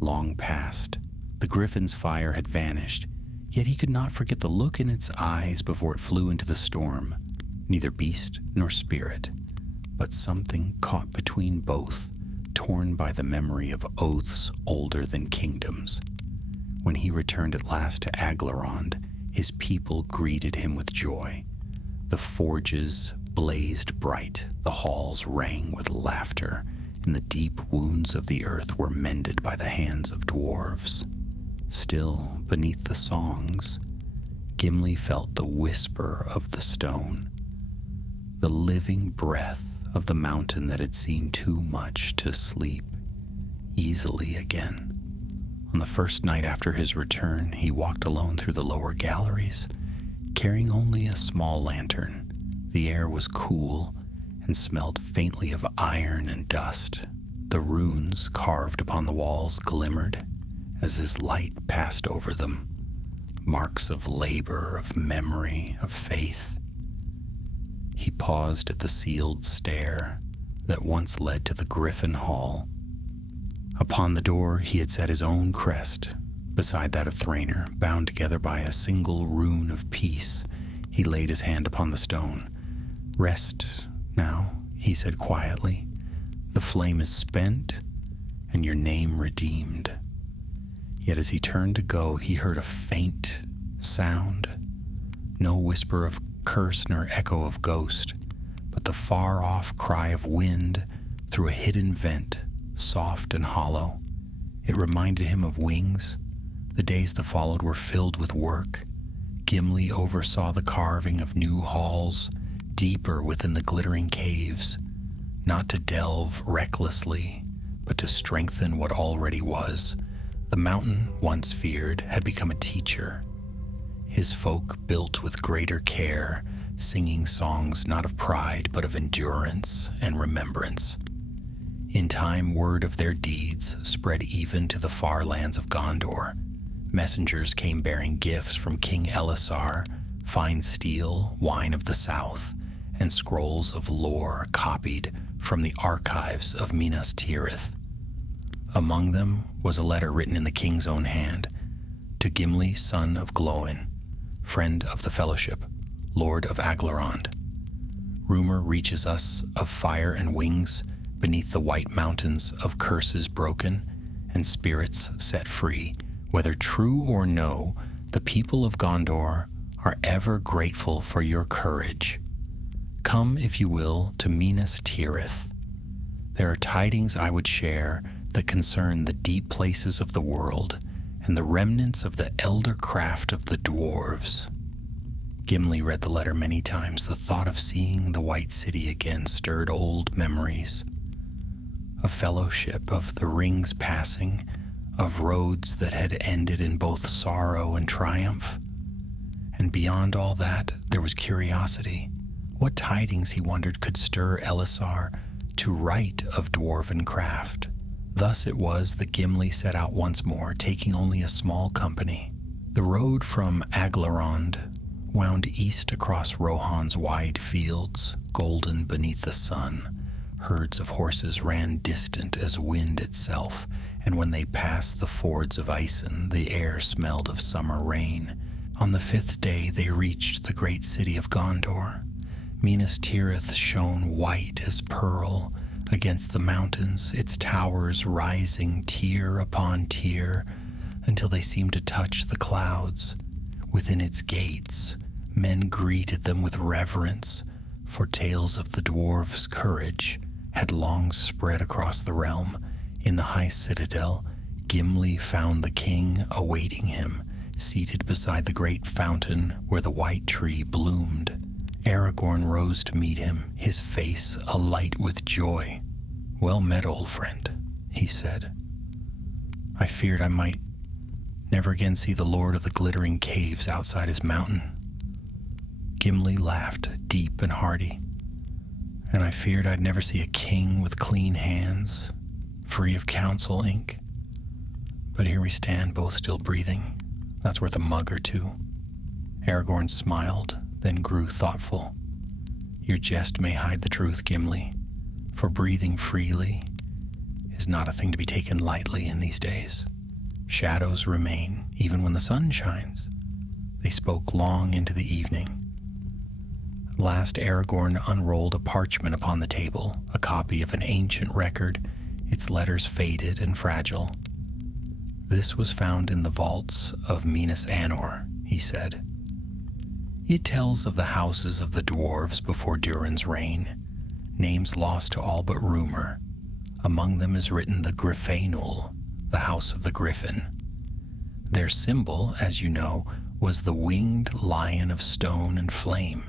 long past. The Griffin's fire had vanished, yet he could not forget the look in its eyes before it flew into the storm. Neither beast nor spirit, but something caught between both, torn by the memory of oaths older than kingdoms. When he returned at last to Aglarond, his people greeted him with joy. The forges blazed bright, the halls rang with laughter, and the deep wounds of the earth were mended by the hands of dwarves. Still, beneath the songs, Gimli felt the whisper of the stone, the living breath of the mountain that had seen too much to sleep easily again. On the first night after his return, he walked alone through the lower galleries, carrying only a small lantern. The air was cool and smelled faintly of iron and dust. The runes carved upon the walls glimmered as his light passed over them, marks of labor, of memory, of faith. He paused at the sealed stair that once led to the Griffin Hall. Upon the door he had set his own crest, beside that of Thrainer, bound together by a single rune of peace. He laid his hand upon the stone. "Rest now," he said quietly. "The flame is spent, and your name redeemed." Yet as he turned to go, he heard a faint sound, no whisper of curse nor echo of ghost, but the far-off cry of wind through a hidden vent, soft and hollow. It reminded him of wings. The days that followed were filled with work. Gimli oversaw the carving of new halls, deeper within the glittering caves, not to delve recklessly, but to strengthen what already was. The mountain, once feared, had become a teacher. His folk built with greater care, singing songs not of pride, but of endurance and remembrance. In time, word of their deeds spread even to the far lands of Gondor. Messengers came bearing gifts from King Elisar, fine steel, wine of the south, and scrolls of lore copied from the archives of Minas Tirith. Among them was a letter written in the king's own hand, to Gimli, son of Glóin, friend of the Fellowship, Lord of Aglarond. Rumor reaches us of fire and wings beneath the white mountains, of curses broken and spirits set free. Whether true or no, the people of Gondor are ever grateful for your courage. Come, if you will, to Minas Tirith. There are tidings I would share that concern the deep places of the world and the remnants of the elder craft of the dwarves. Gimli read the letter many times. The thought of seeing the White City again stirred old memories. A fellowship, of the ring's passing, of roads that had ended in both sorrow and triumph. And beyond all that, there was curiosity. What tidings, he wondered, could stir Elisar to write of dwarven craft? Thus it was that Gimli set out once more, taking only a small company. The road from Aglarond wound east across Rohan's wide fields, golden beneath the sun. Herds of horses ran distant as wind itself, and when they passed the fords of Isen, the air smelled of summer rain. On the 5th day they reached the great city of Gondor. Minas Tirith shone white as pearl against the mountains, its towers rising tier upon tier until they seemed to touch the clouds. Within its gates, men greeted them with reverence, for tales of the dwarves' courage had long spread across the realm. In the high citadel, Gimli found the king awaiting him, seated beside the great fountain where the white tree bloomed. Aragorn rose to meet him, his face alight with joy. "Well met, old friend," he said. "I feared I might never again see the Lord of the glittering caves outside his mountain." Gimli laughed, deep and hearty. "And I feared I'd never see a king with clean hands, free of council ink. But here we stand, both still breathing. That's worth a mug or two." Aragorn smiled, then grew thoughtful. "Your jest may hide the truth, Gimli, for breathing freely is not a thing to be taken lightly in these days. Shadows remain even when the sun shines." They spoke long into the evening. At last Aragorn unrolled a parchment upon the table, a copy of an ancient record, its letters faded and fragile. "This was found in the vaults of Minas Anor," he said. "It tells of the houses of the dwarves before Durin's reign, names lost to all but rumor. Among them is written the Griffainul, the house of the Griffin. Their symbol, as you know, was the winged lion of stone and flame.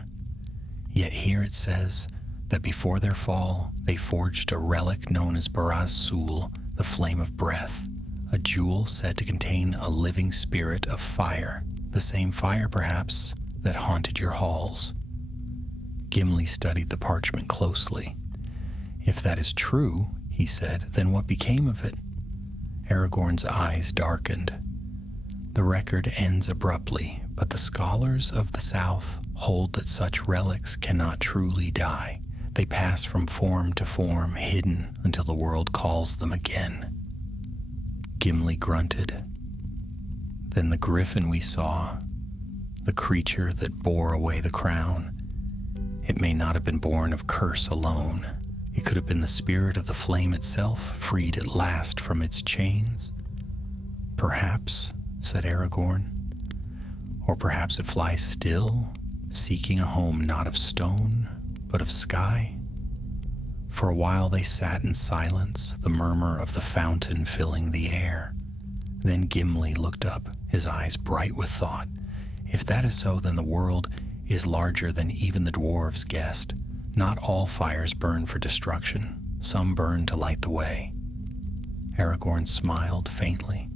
Yet here it says that before their fall, they forged a relic known as Baraz-Sul, the flame of breath, a jewel said to contain a living spirit of fire, the same fire, perhaps, that haunted your halls. Gimli studied the parchment closely. If that is true, he said, then what became of it? Aragorn's eyes darkened. The record ends abruptly, but the scholars of the South hold that such relics cannot truly die. They pass from form to form, hidden until the world calls them again. Gimli grunted. Then the griffin we saw, the creature that bore away the crown, it may not have been born of curse alone. It could have been the spirit of the flame itself, freed at last from its chains. Perhaps, said Aragorn, or perhaps it flies still, seeking a home not of stone, but of sky. For a while they sat in silence, the murmur of the fountain filling the air. Then Gimli looked up, his eyes bright with thought. If that is so, then the world is larger than even the dwarves guessed. Not all fires burn for destruction. Some burn to light the way. Aragorn smiled faintly.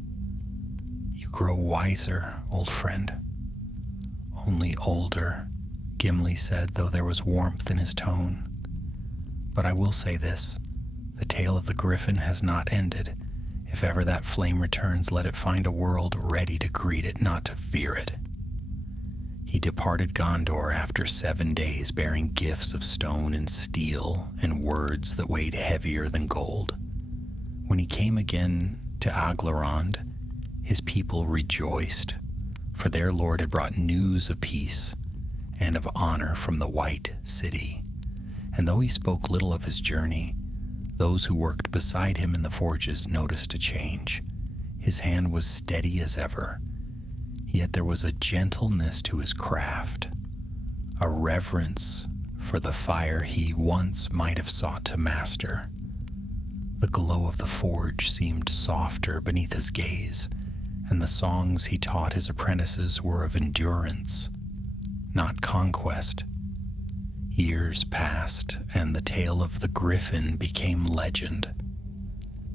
You grow wiser, old friend. Only older, Gimli said, though there was warmth in his tone. But I will say this, the tale of the griffin has not ended. If ever that flame returns, let it find a world ready to greet it, not to fear it. He departed Gondor after 7 days, bearing gifts of stone and steel and words that weighed heavier than gold. When he came again to Aglarond, his people rejoiced, for their lord had brought news of peace and of honor from the White City. And though he spoke little of his journey, those who worked beside him in the forges noticed a change. His hand was steady as ever, yet there was a gentleness to his craft, a reverence for the fire he once might have sought to master. The glow of the forge seemed softer beneath his gaze, and the songs he taught his apprentices were of endurance, not conquest. Years passed, and the tale of the griffin became legend.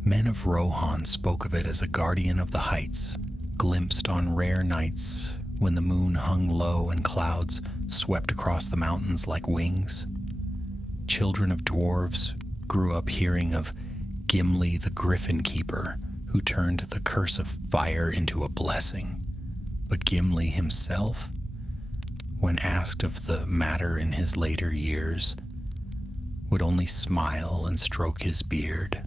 Men of Rohan spoke of it as a guardian of the heights, glimpsed on rare nights when the moon hung low and clouds swept across the mountains like wings. Children of dwarves grew up hearing of Gimli the Griffin Keeper, who turned the curse of fire into a blessing. But Gimli himself, when asked of the matter in his later years, would only smile and stroke his beard.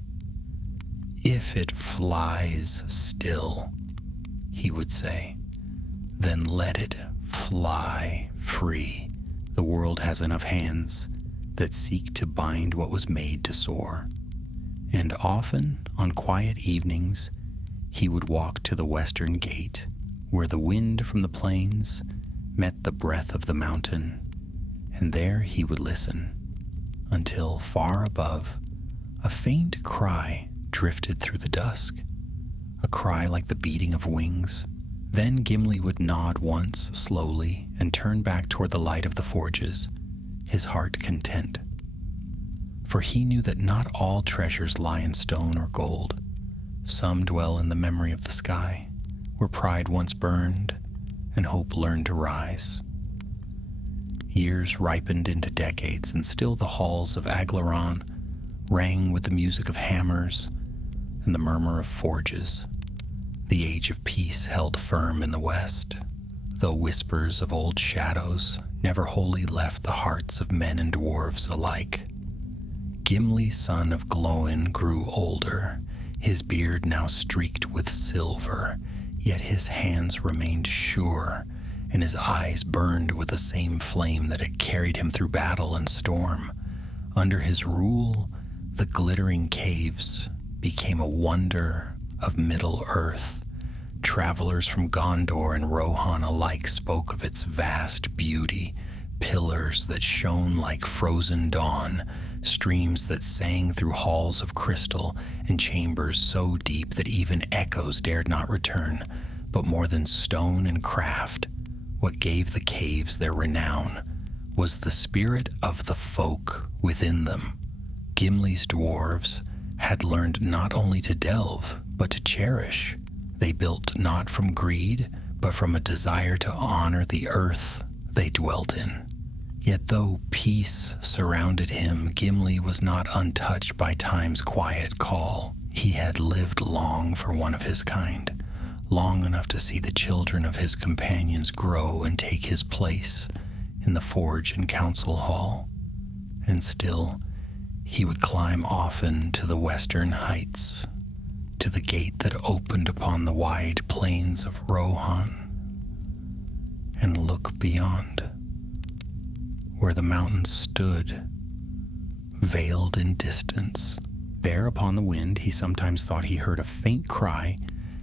If it flies still, he would say, then let it fly free. The world has enough hands that seek to bind what was made to soar. And often, on quiet evenings, he would walk to the western gate, where the wind from the plains met the breath of the mountain, and there he would listen, until far above, a faint cry drifted through the dusk, a cry like the beating of wings. Then Gimli would nod once slowly and turn back toward the light of the forges, his heart content. For he knew that not all treasures lie in stone or gold. Some dwell in the memory of the sky, where pride once burned and hope learned to rise. Years ripened into decades, and still the halls of Aglarond rang with the music of hammers and the murmur of forges. The age of peace held firm in the west, though whispers of old shadows never wholly left the hearts of men and dwarves alike. Gimli, son of Glóin, grew older, his beard now streaked with silver, yet his hands remained sure, and his eyes burned with the same flame that had carried him through battle and storm. Under his rule, the glittering caves became a wonder of Middle-earth. Travelers from Gondor and Rohan alike spoke of its vast beauty, pillars that shone like frozen dawn, streams that sang through halls of crystal, and chambers so deep that even echoes dared not return. But more than stone and craft, what gave the caves their renown was the spirit of the folk within them. Gimli's dwarves had learned not only to delve, but to cherish. They built not from greed, but from a desire to honor the earth they dwelt in. Yet though peace surrounded him, Gimli was not untouched by time's quiet call. He had lived long for one of his kind, long enough to see the children of his companions grow and take his place in the forge and council hall. And still, he would climb often to the western heights, to the gate that opened upon the wide plains of Rohan, and look beyond, where the mountains stood, veiled in distance. There upon the wind he sometimes thought he heard a faint cry,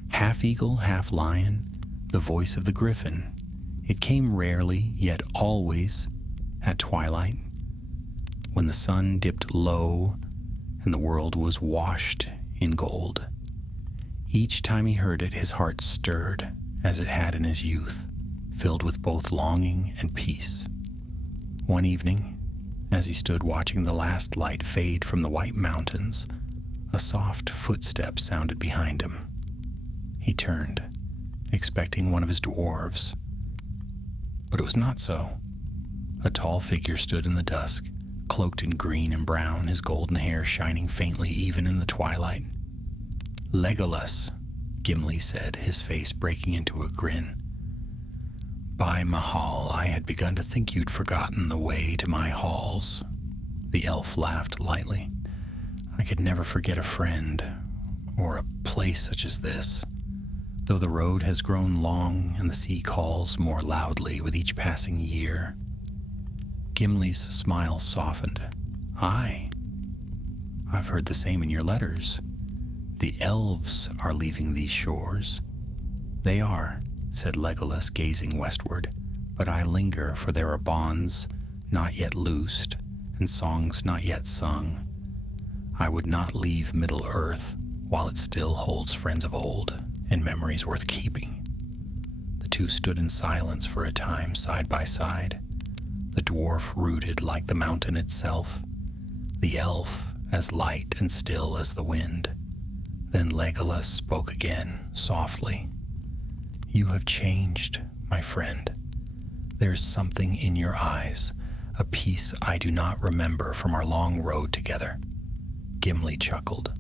half eagle, half lion, the voice of the Griffin. It came rarely, yet always, at twilight, when the sun dipped low and the world was washed in gold. Each time he heard it, his heart stirred, as it had in his youth, filled with both longing and peace. One evening, as he stood watching the last light fade from the white mountains, a soft footstep sounded behind him. He turned, expecting one of his dwarves. But it was not so. A tall figure stood in the dusk, cloaked in green and brown, his golden hair shining faintly even in the twilight. "Legolas," Gimli said, his face breaking into a grin. "By Mahal, I had begun to think you'd forgotten the way to my halls." The elf laughed lightly. "I could never forget a friend, or a place such as this, though the road has grown long and the sea calls more loudly with each passing year." Gimli's smile softened. "Aye, I've heard the same in your letters. The elves are leaving these shores." "They are," said Legolas, gazing westward, "but I linger, for there are bonds not yet loosed, and songs not yet sung. I would not leave Middle-earth while it still holds friends of old, and memories worth keeping." The two stood in silence for a time, side by side, the dwarf rooted like the mountain itself, the elf as light and still as the wind. Then Legolas spoke again, softly. "You have changed, my friend. There is something in your eyes, a piece I do not remember from our long road together." Gimli chuckled.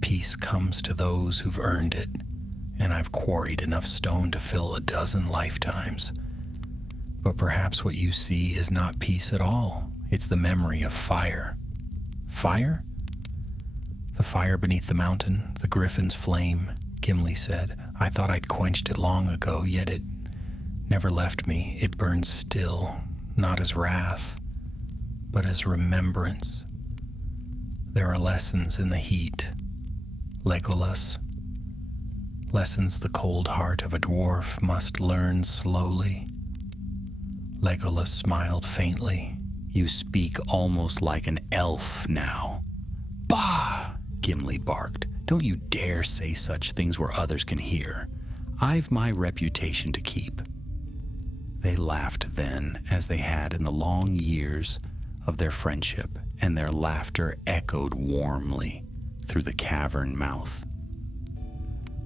"Peace comes to those who've earned it, and I've quarried enough stone to fill a dozen lifetimes. But perhaps what you see is not peace at all. It's the memory of fire." "Fire?" "The fire beneath the mountain, the Griffin's flame," Gimli said. "I thought I'd quenched it long ago, yet it never left me. It burns still, not as wrath, but as remembrance. There are lessons in the heat, Legolas. Lessons the cold heart of a dwarf must learn slowly." Legolas smiled faintly. "You speak almost like an elf now." "Bah!" Gimli barked. "Don't you dare say such things where others can hear. I've my reputation to keep." They laughed then, as they had in the long years of their friendship, and their laughter echoed warmly through the cavern mouth.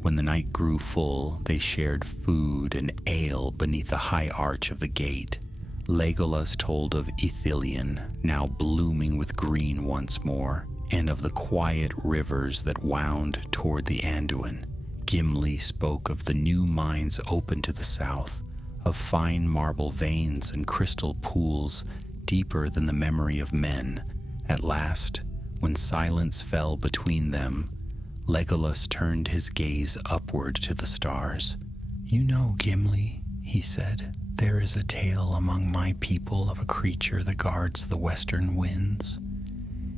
When the night grew full, they shared food and ale beneath the high arch of the gate. Legolas told of Ithilien, now blooming with green once more, and of the quiet rivers that wound toward the Anduin. Gimli spoke of the new mines open to the south, of fine marble veins and crystal pools deeper than the memory of men. At last, when silence fell between them, Legolas turned his gaze upward to the stars. "You know, Gimli," he said, "there is a tale among my people of a creature that guards the western winds.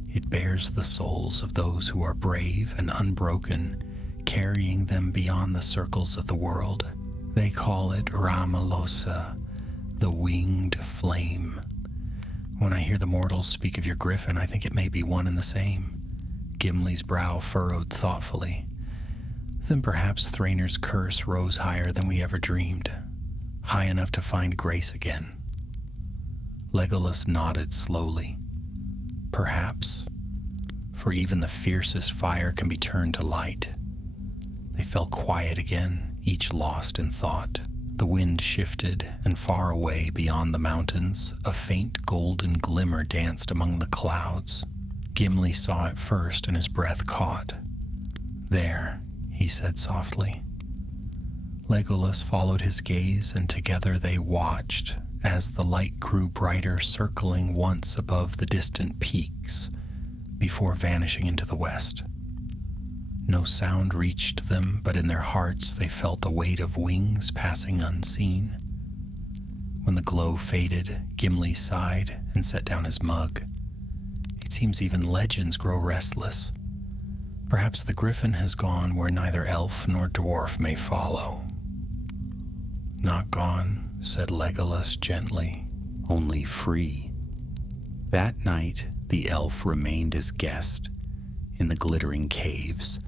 It bears the souls of those who are brave and unbroken, carrying them beyond the circles of the world. They call it Ramalosa, the winged flame. When I hear the mortals speak of your griffin, I think it may be one and the same." Gimli's brow furrowed thoughtfully. "Then perhaps Thranor's curse rose higher than we ever dreamed, high enough to find grace again." Legolas nodded slowly. "Perhaps, for even the fiercest fire can be turned to light." They fell quiet again, each lost in thought. The wind shifted, and far away beyond the mountains, a faint golden glimmer danced among the clouds. Gimli saw it first, and his breath caught. "There," he said softly. Legolas followed his gaze, and together they watched as the light grew brighter, circling once above the distant peaks before vanishing into the west. No sound reached them, but in their hearts they felt the weight of wings passing unseen. When the glow faded, Gimli sighed and set down his mug. It seems even legends grow restless. Perhaps the Griffin has gone where neither elf nor dwarf may follow. "Not gone," said Legolas gently, "only free." That night the elf remained as guest in the glittering caves,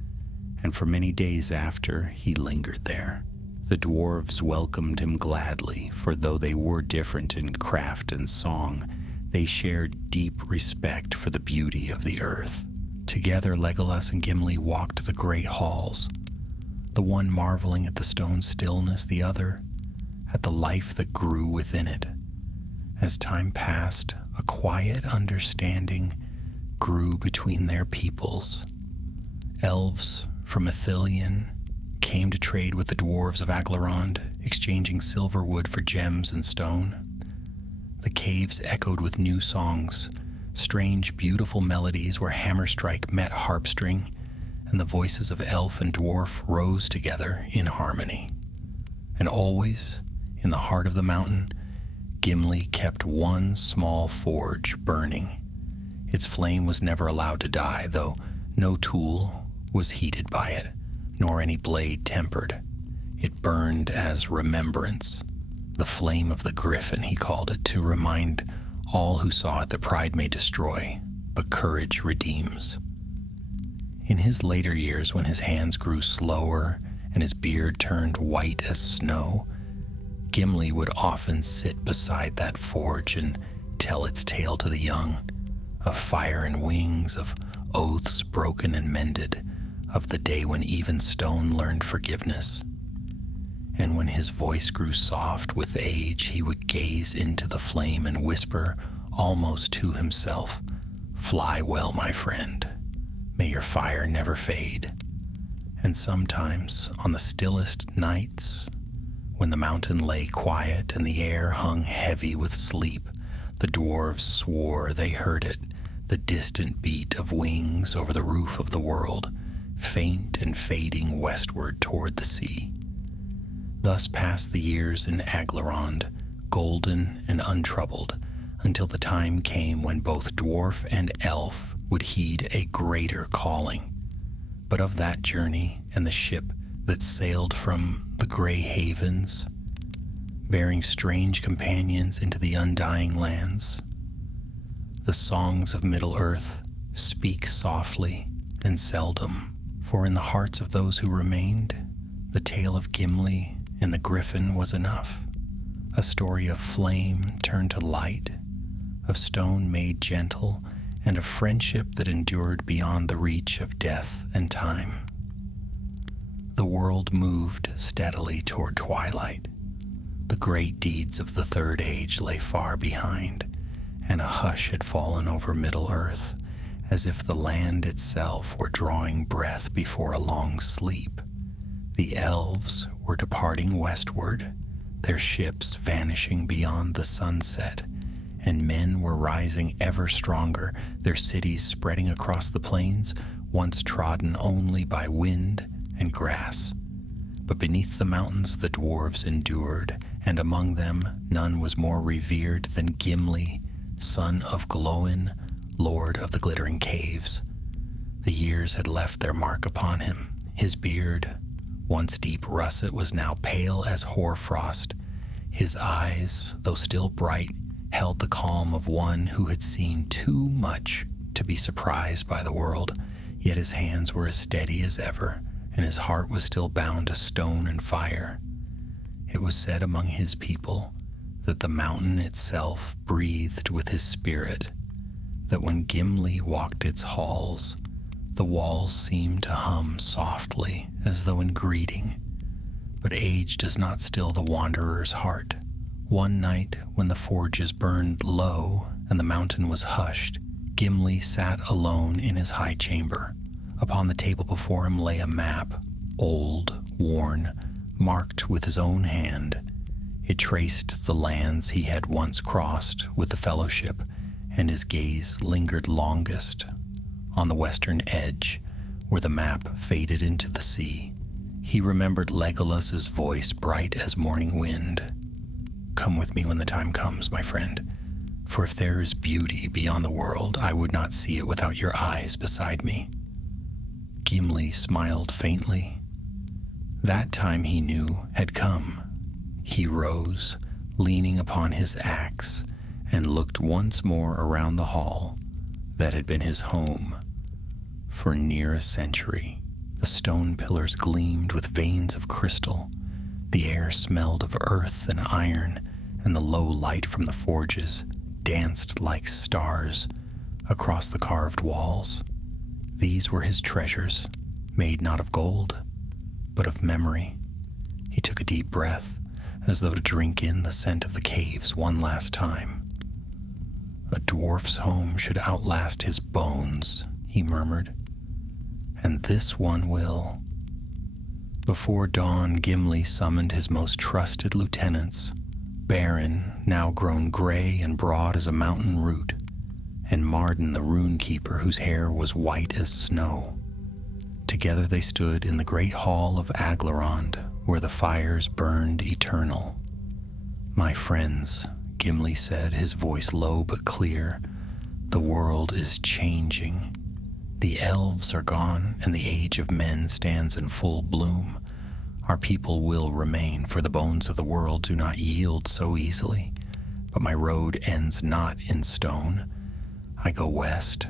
and for many days after he lingered there. The dwarves welcomed him gladly, for though they were different in craft and song, they shared deep respect for the beauty of the earth. Together Legolas and Gimli walked the great halls, the one marveling at the stone stillness, the other at the life that grew within it. As time passed, a quiet understanding grew between their peoples. Elves from Ithilien came to trade with the dwarves of Aglarond, exchanging silver wood for gems and stone. The caves echoed with new songs, strange, beautiful melodies where hammerstrike met harpstring, and the voices of elf and dwarf rose together in harmony. And always, in the heart of the mountain, Gimli kept one small forge burning. Its flame was never allowed to die, though no tool was heated by it, nor any blade tempered. It burned as remembrance, the flame of the Griffin, he called it, to remind all who saw it that pride may destroy, but courage redeems. In his later years, when his hands grew slower and his beard turned white as snow, Gimli would often sit beside that forge and tell its tale to the young, of fire and wings, of oaths broken and mended, of the day when even stone learned forgiveness. And when his voice grew soft with age, he would gaze into the flame and whisper, almost to himself, "Fly well, my friend. May your fire never fade." And sometimes, on the stillest nights, when the mountain lay quiet and the air hung heavy with sleep, the dwarves swore they heard it, the distant beat of wings over the roof of the world, faint and fading westward toward the sea. Thus passed the years in Aglarond, golden and untroubled, until the time came when both dwarf and elf would heed a greater calling. But of that journey and the ship that sailed from the gray havens, bearing strange companions into the undying lands, the songs of Middle-earth speak softly and seldom, for in the hearts of those who remained, the tale of Gimli and the Griffin was enough. A story of flame turned to light, of stone made gentle, and of friendship that endured beyond the reach of death and time. The world moved steadily toward twilight. The great deeds of the Third Age lay far behind, and a hush had fallen over Middle-earth, as if the land itself were drawing breath before a long sleep. The elves were departing westward, their ships vanishing beyond the sunset, and men were rising ever stronger, their cities spreading across the plains, once trodden only by wind and grass. But beneath the mountains the dwarves endured, and among them none was more revered than Gimli, son of Glóin, lord of the glittering caves. The years had left their mark upon him. His beard, once deep russet, was now pale as hoarfrost. His eyes, though still bright, held the calm of one who had seen too much to be surprised by the world, yet his hands were as steady as ever, and his heart was still bound to stone and fire. It was said among his people that the mountain itself breathed with his spirit, that when Gimli walked its halls, the walls seemed to hum softly as though in greeting, but age does not still the wanderer's heart. One night, when the forges burned low and the mountain was hushed, Gimli sat alone in his high chamber. Upon the table before him lay a map, old, worn, marked with his own hand. It traced the lands he had once crossed with the Fellowship, and his gaze lingered longest on the western edge, where the map faded into the sea. He remembered Legolas's voice, bright as morning wind. "Come with me when the time comes, my friend, for if there is beauty beyond the world, I would not see it without your eyes beside me." Gimli smiled faintly. That time, he knew, had come. He rose, leaning upon his axe, and looked once more around the hall that had been his home for near a century. The stone pillars gleamed with veins of crystal. The air smelled of earth and iron, and the low light from the forges danced like stars across the carved walls. These were his treasures, made not of gold, but of memory. He took a deep breath, as though to drink in the scent of the caves one last time. "A dwarf's home should outlast his bones," he murmured, "and this one will." Before dawn, Gimli summoned his most trusted lieutenants, Beren, now grown gray and broad as a mountain root, and Marden the rune-keeper, whose hair was white as snow. Together they stood in the great hall of Aglarond, where the fires burned eternal. "My friends," Gimli said, his voice low but clear, "the world is changing. The elves are gone, and the age of men stands in full bloom. Our people will remain, for the bones of the world do not yield so easily. But my road ends not in stone. I go west."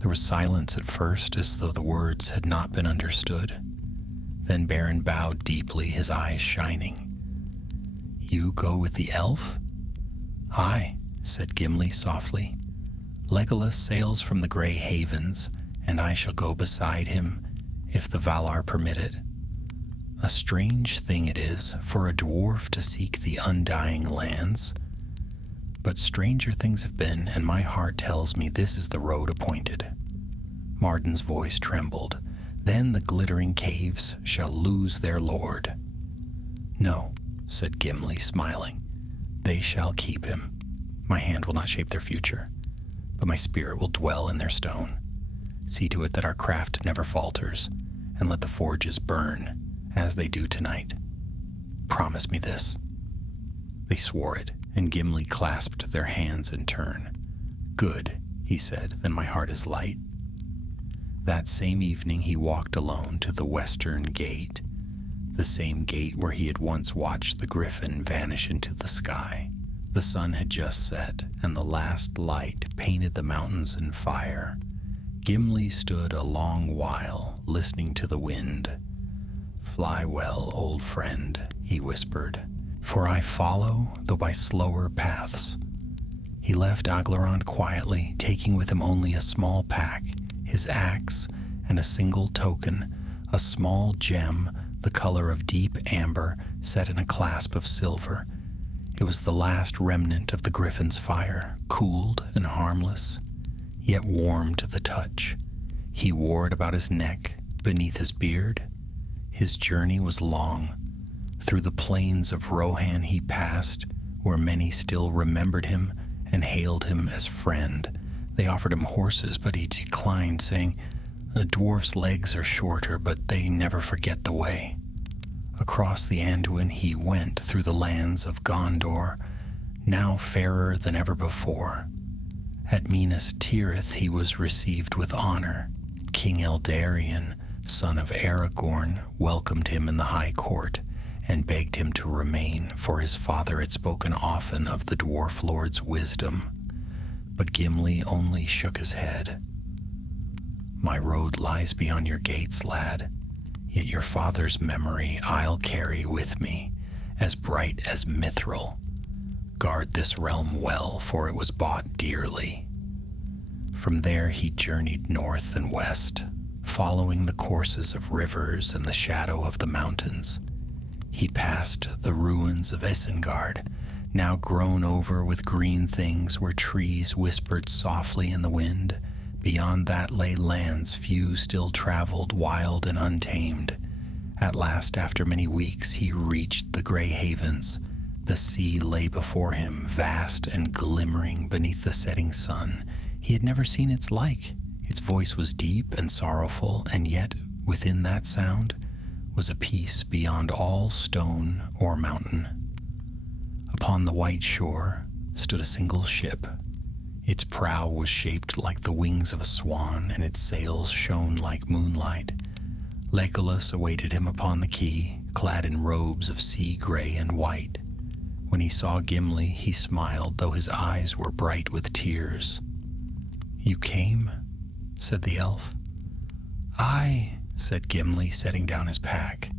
There was silence at first, as though the words had not been understood. Then Beren bowed deeply, his eyes shining. "You go with the elf?" "Aye," said Gimli softly. "Legolas sails from the Grey Havens, and I shall go beside him, if the Valar permit it. A strange thing it is for a dwarf to seek the undying lands. But stranger things have been, and my heart tells me this is the road appointed." Marden's voice trembled. "Then the glittering caves shall lose their lord." "No," said Gimli, smiling. "They shall keep him. My hand will not shape their future, but my spirit will dwell in their stone. See to it that our craft never falters, and let the forges burn, as they do tonight. Promise me this." They swore it, and Gimli clasped their hands in turn. "Good," he said, "then my heart is light." That same evening he walked alone to the western gate, the same gate where he had once watched the Griffin vanish into the sky. The sun had just set, and the last light painted the mountains in fire. Gimli stood a long while, listening to the wind. "Fly well, old friend," he whispered, "for I follow, though by slower paths." He left Aglarond quietly, taking with him only a small pack, his axe, and a single token, a small gem the color of deep amber set in a clasp of silver. It was the last remnant of the Griffin's fire, cooled and harmless, yet warm to the touch. He wore it about his neck, beneath his beard. His journey was long. Through the plains of Rohan he passed, where many still remembered him and hailed him as friend. They offered him horses, but he declined, saying, "A dwarf's legs are shorter, but they never forget the way." Across the Anduin he went through the lands of Gondor, now fairer than ever before. At Minas Tirith he was received with honor. King Eldarion, son of Aragorn, welcomed him in the high court and begged him to remain, for his father had spoken often of the dwarf lord's wisdom. But Gimli only shook his head. "My road lies beyond your gates, lad, yet your father's memory I'll carry with me, as bright as mithril. Guard this realm well, for it was bought dearly." From there he journeyed north and west, following the courses of rivers and the shadow of the mountains. He passed the ruins of Isengard, now grown over with green things where trees whispered softly in the wind. Beyond that lay lands few still traveled, wild and untamed. At last, after many weeks, he reached the Grey Havens. The sea lay before him, vast and glimmering beneath the setting sun. He had never seen its like. Its voice was deep and sorrowful, and yet within that sound was a peace beyond all stone or mountain. Upon the white shore stood a single ship. Its prow was shaped like the wings of a swan, and its sails shone like moonlight. Legolas awaited him upon the quay, clad in robes of sea gray and white. When he saw Gimli, he smiled, though his eyes were bright with tears. "You came?" said the elf. "Aye," said Gimli, setting down his pack,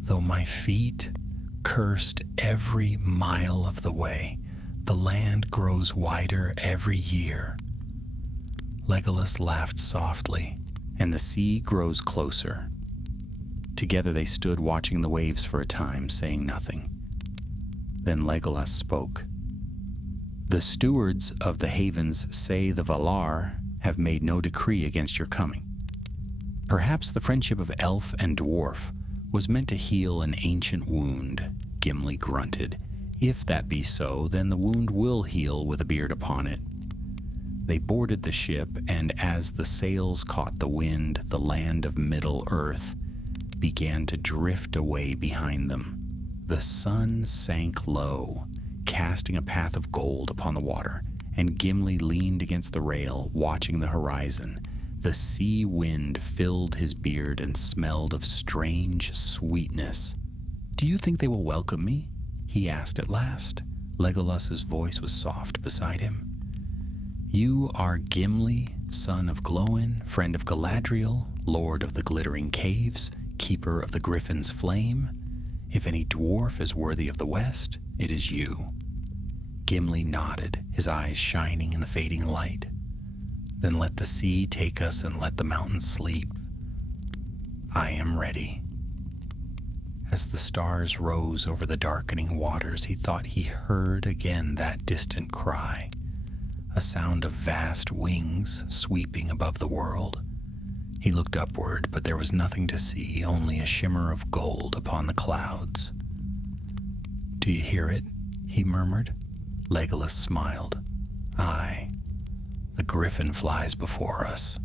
"though my feet cursed every mile of the way. The land grows wider every year." Legolas laughed softly. "And the sea grows closer." Together they stood watching the waves for a time, saying nothing. Then Legolas spoke. "The stewards of the havens say the Valar have made no decree against your coming. Perhaps the friendship of elf and dwarf was meant to heal an ancient wound," Gimli grunted. "If that be so, then the wound will heal with a beard upon it." They boarded the ship, and as the sails caught the wind, the land of Middle-earth began to drift away behind them. The sun sank low, casting a path of gold upon the water, and Gimli leaned against the rail, watching the horizon. The sea wind filled his beard and smelled of strange sweetness. "Do you think they will welcome me?" he asked at last. Legolas's voice was soft beside him. "You are Gimli, son of Glóin, friend of Galadriel, lord of the glittering caves, keeper of the Griffin's flame. If any dwarf is worthy of the West, it is you." Gimli nodded, his eyes shining in the fading light. "Then let the sea take us and let the mountains sleep. I am ready." As the stars rose over the darkening waters, he thought he heard again that distant cry, a sound of vast wings sweeping above the world. He looked upward, but there was nothing to see, only a shimmer of gold upon the clouds. "Do you hear it?" he murmured. Legolas smiled. "Aye, the Griffin flies before us."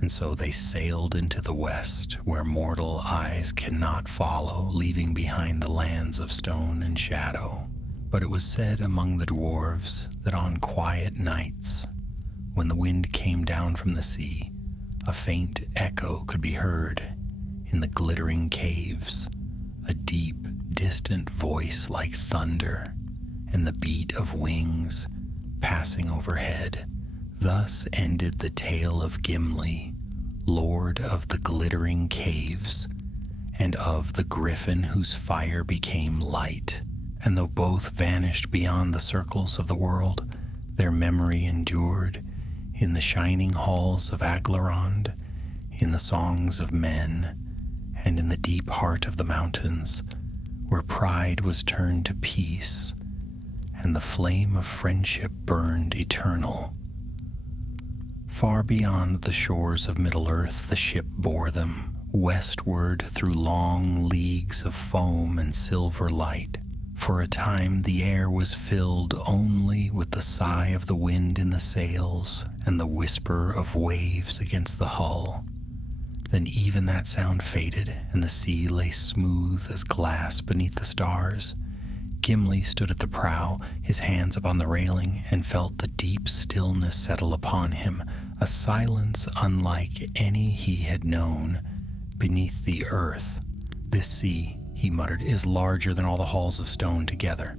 And so they sailed into the west, where mortal eyes cannot follow, leaving behind the lands of stone and shadow. But it was said among the dwarves that on quiet nights, when the wind came down from the sea, a faint echo could be heard in the glittering caves, a deep, distant voice like thunder, and the beat of wings passing overhead. Thus ended the tale of Gimli, lord of the glittering caves, and of the Griffin whose fire became light. And though both vanished beyond the circles of the world, their memory endured in the shining halls of Aglarond, in the songs of men, and in the deep heart of the mountains, where pride was turned to peace, and the flame of friendship burned eternal. Far beyond the shores of Middle-earth the ship bore them, westward through long leagues of foam and silver light. For a time the air was filled only with the sigh of the wind in the sails and the whisper of waves against the hull. Then even that sound faded, and the sea lay smooth as glass beneath the stars. Gimli stood at the prow, his hands upon the railing, and felt the deep stillness settle upon him, a silence unlike any he had known. Beneath the earth, this sea, he muttered, is larger than all the halls of stone together.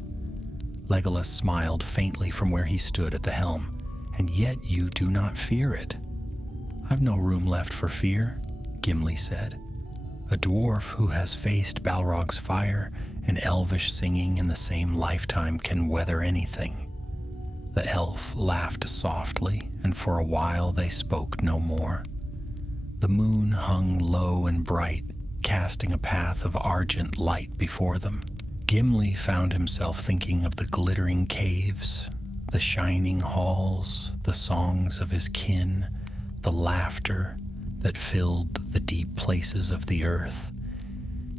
Legolas smiled faintly from where he stood at the helm. "And yet you do not fear it." "I've no room left for fear," Gimli said. "A dwarf who has faced Balrog's fire and elvish singing in the same lifetime can weather anything." The elf laughed softly, and for a while they spoke no more. The moon hung low and bright, casting a path of argent light before them. Gimli found himself thinking of the glittering caves, the shining halls, the songs of his kin, the laughter that filled the deep places of the earth.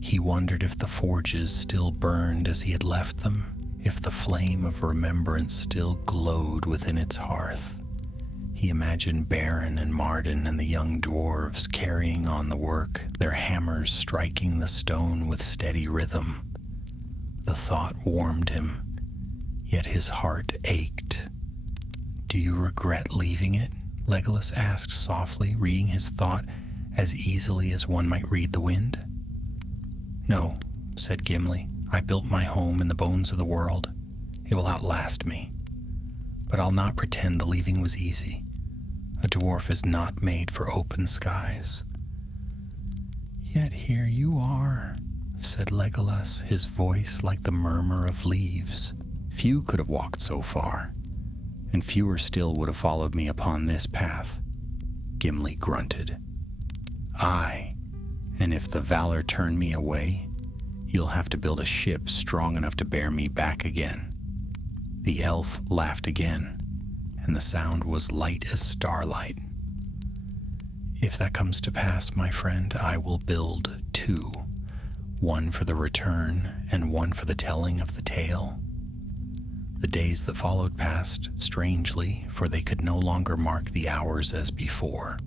He wondered if the forges still burned as he had left them, if the flame of remembrance still glowed within its hearth. He imagined Beren and Marden and the young dwarves carrying on the work, their hammers striking the stone with steady rhythm. The thought warmed him, yet his heart ached. "Do you regret leaving it?" Legolas asked softly, reading his thought as easily as one might read the wind. "No," said Gimli. "I built my home in the bones of the world. It will outlast me. But I'll not pretend the leaving was easy. A dwarf is not made for open skies." "Yet here you are," said Legolas, his voice like the murmur of leaves. "Few could have walked so far, and fewer still would have followed me upon this path," Gimli grunted. "Aye, and if the valor turn me away, you'll have to build a ship strong enough to bear me back again." The elf laughed again, and the sound was light as starlight. "If that comes to pass, my friend, I will build two, one for the return and one for the telling of the tale." The days that followed passed strangely, for they could no longer mark the hours as before.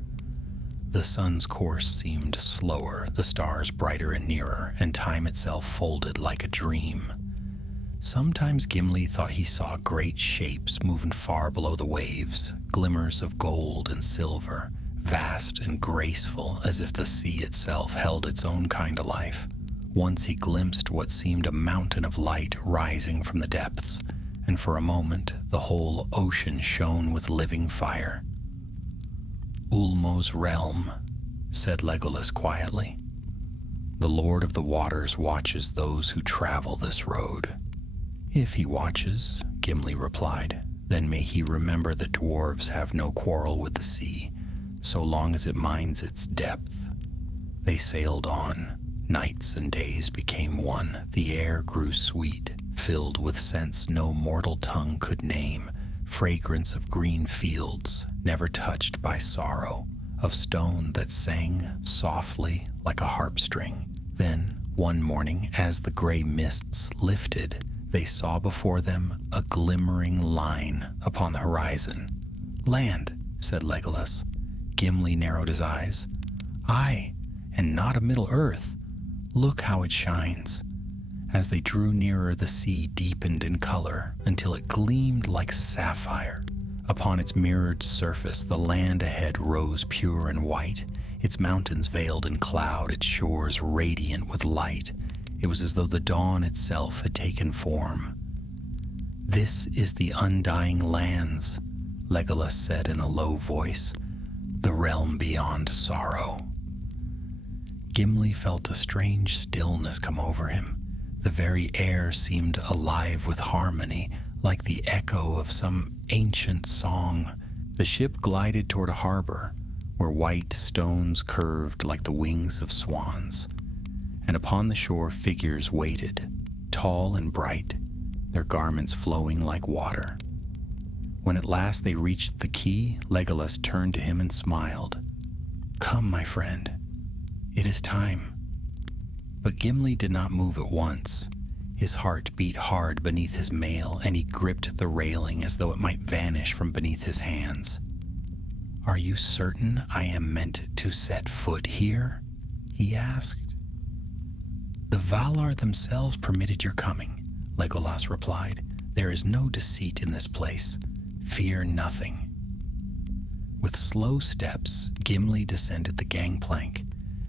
The sun's course seemed slower, the stars brighter and nearer, and time itself folded like a dream. Sometimes Gimli thought he saw great shapes moving far below the waves, glimmers of gold and silver, vast and graceful as if the sea itself held its own kind of life. Once he glimpsed what seemed a mountain of light rising from the depths, and for a moment the whole ocean shone with living fire. "Ulmo's realm," said Legolas quietly. "The Lord of the Waters watches those who travel this road." "If he watches," Gimli replied, "then may he remember that dwarves have no quarrel with the sea, so long as it minds its depth." They sailed on. Nights and days became one. The air grew sweet, filled with scents no mortal tongue could name, fragrance of green fields, never touched by sorrow, of stone that sang softly like a harp-string. Then, one morning, as the gray mists lifted, they saw before them a glimmering line upon the horizon. "Land," said Legolas. Gimli narrowed his eyes. "Aye, and not a Middle-earth. Look how it shines." As they drew nearer, the sea deepened in color until it gleamed like sapphire. Upon its mirrored surface, the land ahead rose pure and white, its mountains veiled in cloud, its shores radiant with light. It was as though the dawn itself had taken form. "This is the Undying Lands," Legolas said in a low voice, "the realm beyond sorrow." Gimli felt a strange stillness come over him. The very air seemed alive with harmony, like the echo of some ancient song. The ship glided toward a harbor, where white stones curved like the wings of swans, and upon the shore figures waited, tall and bright, their garments flowing like water. When at last they reached the quay, Legolas turned to him and smiled. "Come, my friend, it is time." But Gimli did not move at once. His heart beat hard beneath his mail, and he gripped the railing as though it might vanish from beneath his hands. "Are you certain I am meant to set foot here?" he asked. "The Valar themselves permitted your coming," Legolas replied. "There is no deceit in this place. Fear nothing." With slow steps, Gimli descended the gangplank.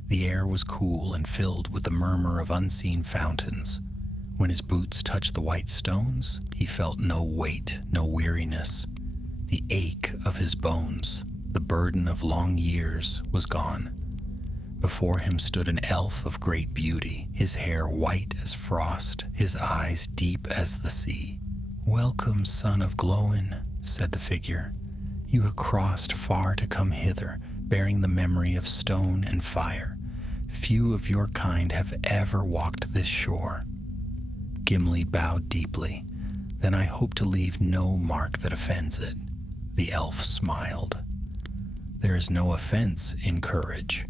The air was cool and filled with the murmur of unseen fountains. When his boots touched the white stones, he felt no weight, no weariness. The ache of his bones, the burden of long years, was gone. Before him stood an elf of great beauty, his hair white as frost, his eyes deep as the sea. "Welcome, son of Glóin," said the figure. "You have crossed far to come hither, bearing the memory of stone and fire. Few of your kind have ever walked this shore." Gimli bowed deeply. "Then I hope to leave no mark that offends it." The elf smiled. "There is no offense in courage."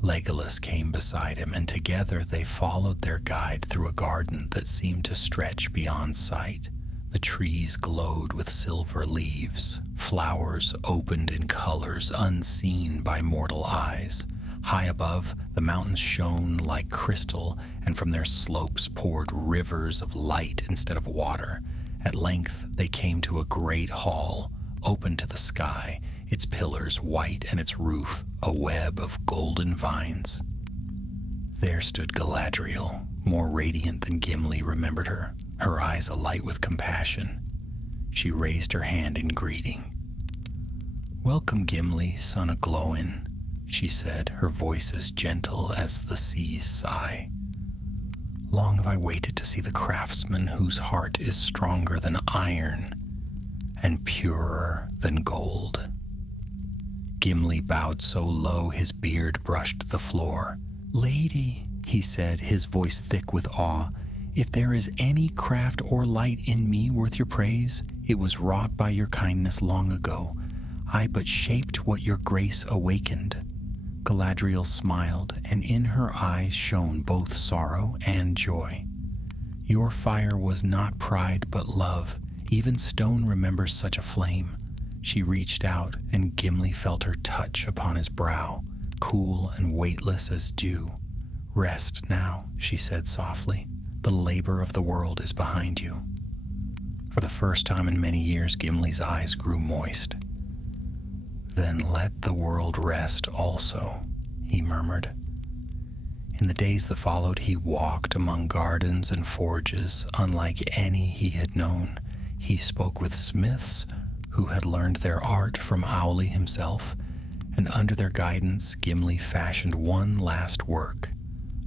Legolas came beside him, and together they followed their guide through a garden that seemed to stretch beyond sight. The trees glowed with silver leaves. Flowers opened in colors unseen by mortal eyes. High above, the mountains shone like crystal, and from their slopes poured rivers of light instead of water. At length they came to a great hall, open to the sky, its pillars white and its roof a web of golden vines. There stood Galadriel, more radiant than Gimli remembered her, her eyes alight with compassion. She raised her hand in greeting. "Welcome, Gimli, son of Glóin," she said, her voice as gentle as the sea's sigh. "Long have I waited to see the craftsman whose heart is stronger than iron and purer than gold." Gimli bowed so low his beard brushed the floor. "Lady," he said, his voice thick with awe, "if there is any craft or light in me worth your praise, it was wrought by your kindness long ago. I but shaped what your grace awakened." Galadriel smiled, and in her eyes shone both sorrow and joy. "Your fire was not pride but love. Even stone remembers such a flame." She reached out, and Gimli felt her touch upon his brow, cool and weightless as dew. "Rest now," she said softly. "The labor of the world is behind you." For the first time in many years, Gimli's eyes grew moist. "Then let the world rest also," he murmured. In the days that followed, he walked among gardens and forges unlike any he had known. He spoke with smiths who had learned their art from Owly himself, and under their guidance Gimli fashioned one last work,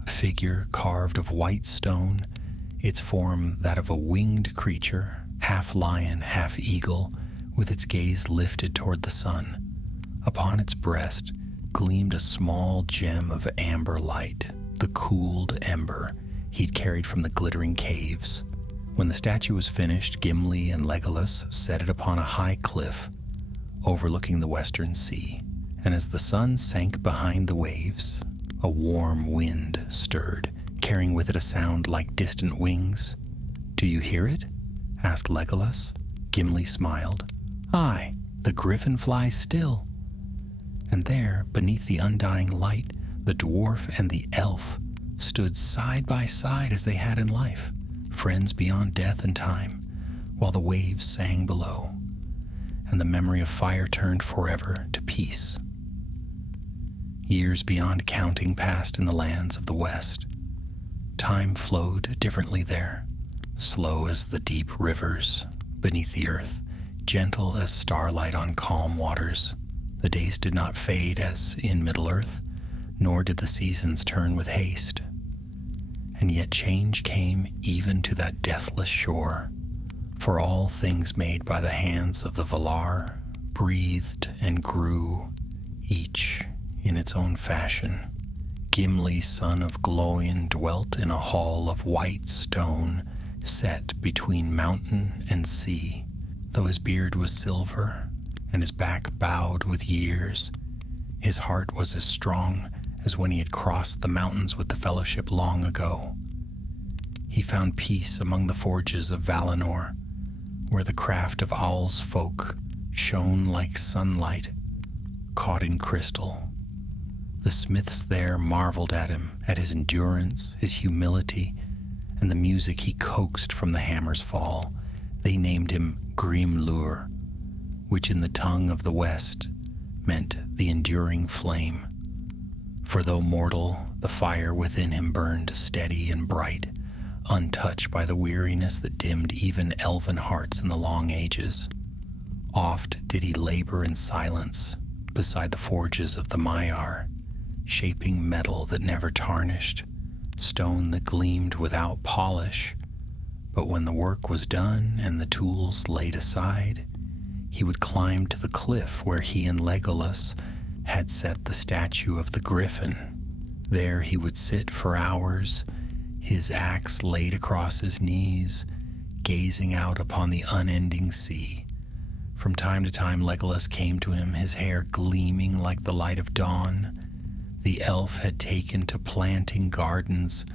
a figure carved of white stone, its form that of a winged creature, half lion, half eagle, with its gaze lifted toward the sun. Upon its breast gleamed a small gem of amber light, the cooled ember he'd carried from the glittering caves. When the statue was finished, Gimli and Legolas set it upon a high cliff overlooking the western sea, and as the sun sank behind the waves, a warm wind stirred, carrying with it a sound like distant wings. "Do you hear it?" asked Legolas. Gimli smiled. "Aye, the Griffin flies still." And there, beneath the undying light, the dwarf and the elf stood side by side as they had in life, friends beyond death and time, while the waves sang below, and the memory of fire turned forever to peace. Years beyond counting passed in the lands of the West. Time flowed differently there, slow as the deep rivers beneath the earth, gentle as starlight on calm waters. The days did not fade as in Middle-earth, nor did the seasons turn with haste. And yet change came even to that deathless shore, for all things made by the hands of the Valar breathed and grew, each in its own fashion. Gimli, son of Glóin, dwelt in a hall of white stone set between mountain and sea. Though his beard was silver and his back bowed with years, his heart was as strong as when he had crossed the mountains with the Fellowship long ago. He found peace among the forges of Valinor, where the craft of Owl's folk shone like sunlight caught in crystal. The smiths there marveled at him, at his endurance, his humility, and the music he coaxed from the hammer's fall. They named him Grimlur, which in the tongue of the West meant the enduring flame. For though mortal, the fire within him burned steady and bright, untouched by the weariness that dimmed even elven hearts in the long ages. Oft did he labor in silence beside the forges of the Maiar, shaping metal that never tarnished, stone that gleamed without polish. But when the work was done and the tools laid aside, he would climb to the cliff where he and Legolas had set the statue of the Griffin. There he would sit for hours, his axe laid across his knees, gazing out upon the unending sea. From time to time Legolas came to him, his hair gleaming like the light of dawn. The elf had taken to planting gardens,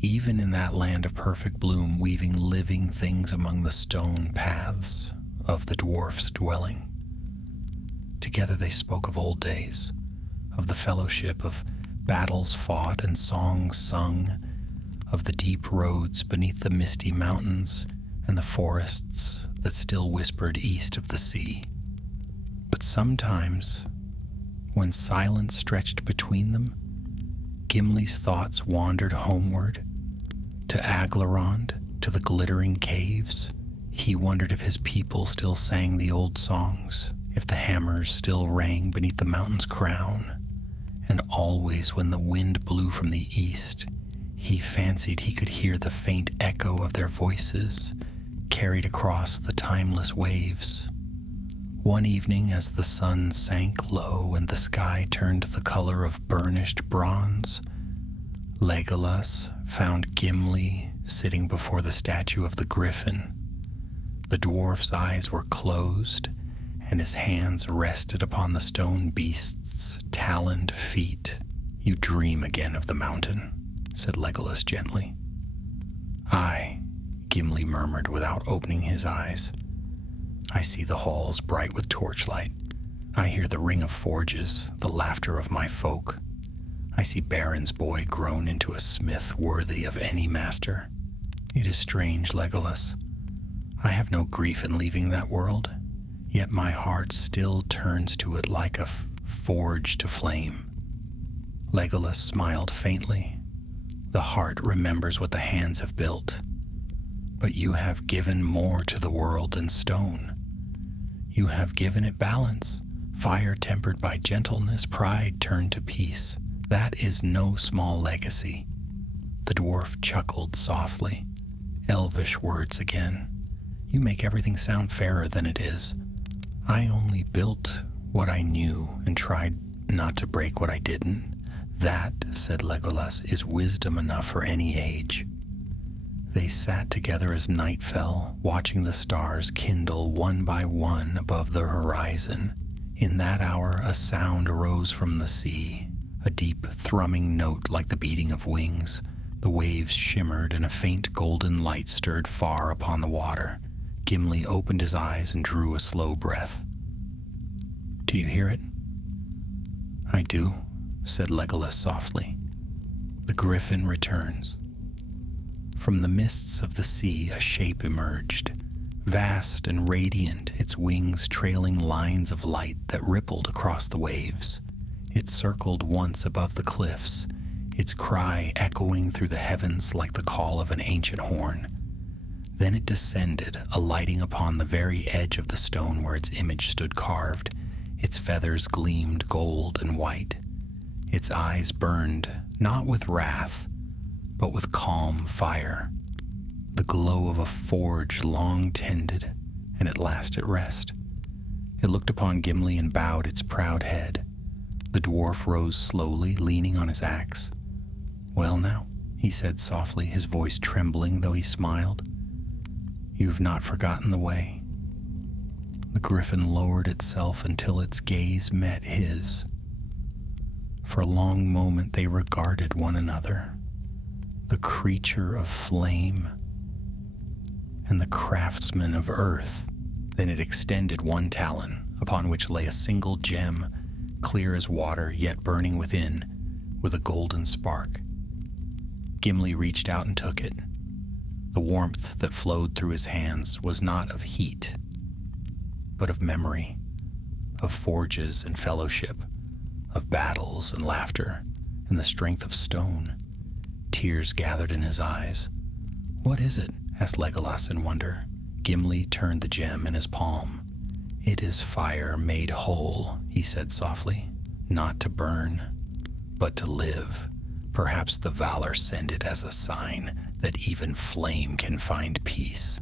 even in that land of perfect bloom, weaving living things among the stone paths of the dwarf's dwelling. Together they spoke of old days, of the fellowship, of battles fought and songs sung, of the deep roads beneath the misty mountains and the forests that still whispered east of the sea. But sometimes, when silence stretched between them, Gimli's thoughts wandered homeward, to Aglarond, to the glittering caves. He wondered if his people still sang the old songs, if the hammers still rang beneath the mountain's crown. And always when the wind blew from the east, he fancied he could hear the faint echo of their voices carried across the timeless waves. One evening, as the sun sank low and the sky turned the color of burnished bronze, Legolas found Gimli sitting before the statue of the Griffin. The dwarf's eyes were closed, and his hands rested upon the stone beast's taloned feet. "You dream again of the mountain," said Legolas gently. "Aye," Gimli murmured without opening his eyes. "I see the halls bright with torchlight. I hear the ring of forges, the laughter of my folk. I see Baron's boy grown into a smith worthy of any master. It is strange, Legolas. I have no grief in leaving that world, yet my heart still turns to it like a forge to flame." Legolas smiled faintly. "The heart remembers what the hands have built, but you have given more to the world than stone. You have given it balance, fire tempered by gentleness, pride turned to peace. That is no small legacy." The dwarf chuckled softly. Elvish words again. "You make everything sound fairer than it is. I only built what I knew and tried not to break what I didn't. That," said Legolas, "is wisdom enough for any age." They sat together as night fell, watching the stars kindle one by one above the horizon. In that hour a sound arose from the sea, a deep thrumming note like the beating of wings. The waves shimmered and a faint golden light stirred far upon the water. Gimli opened his eyes and drew a slow breath. "Do you hear it?" "I do," said Legolas softly. "The Griffin returns." From the mists of the sea a shape emerged, vast and radiant, its wings trailing lines of light that rippled across the waves. It circled once above the cliffs, its cry echoing through the heavens like the call of an ancient horn. Then it descended, alighting upon the very edge of the stone where its image stood carved. Its feathers gleamed gold and white. Its eyes burned, not with wrath, but with calm fire, the glow of a forge long tended, and at last at rest. It looked upon Gimli and bowed its proud head. The dwarf rose slowly, leaning on his axe. "Well now," he said softly, his voice trembling though he smiled. "You've not forgotten the way." The Griffin lowered itself until its gaze met his. For a long moment they regarded one another, the creature of flame and the craftsman of earth. Then it extended one talon, upon which lay a single gem, clear as water, yet burning within with a golden spark. Gimli reached out and took it. The warmth that flowed through his hands was not of heat, but of memory, of forges and fellowship, of battles and laughter, and the strength of stone. Tears gathered in his eyes. "What is it?" asked Legolas in wonder. Gimli turned the gem in his palm. "It is fire made whole," he said softly. "Not to burn, but to live. Perhaps the Valar send it as a sign that even flame can find peace."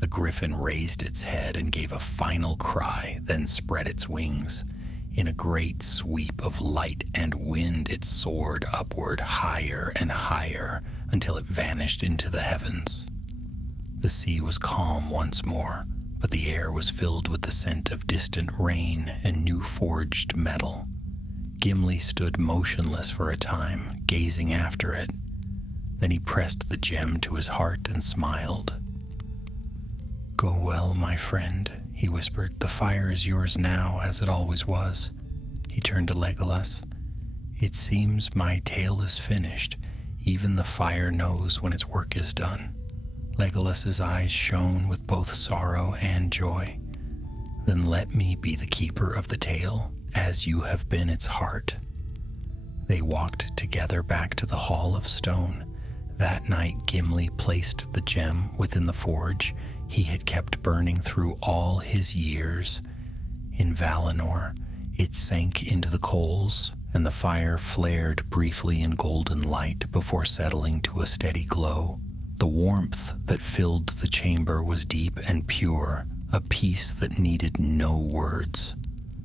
The Griffin raised its head and gave a final cry, then spread its wings. In a great sweep of light and wind, it soared upward higher and higher until it vanished into the heavens. The sea was calm once more, but the air was filled with the scent of distant rain and new-forged metal. Gimli stood motionless for a time, gazing after it. Then he pressed the gem to his heart and smiled. "Go well, my friend," he whispered. "The fire is yours now, as it always was." He turned to Legolas. "It seems my tale is finished. Even the fire knows when its work is done." Legolas's eyes shone with both sorrow and joy. "Then let me be the keeper of the tale, as you have been its heart." They walked together back to the Hall of Stone. That night Gimli placed the gem within the forge he had kept burning through all his years. In Valinor, it sank into the coals, and the fire flared briefly in golden light before settling to a steady glow. The warmth that filled the chamber was deep and pure, a peace that needed no words.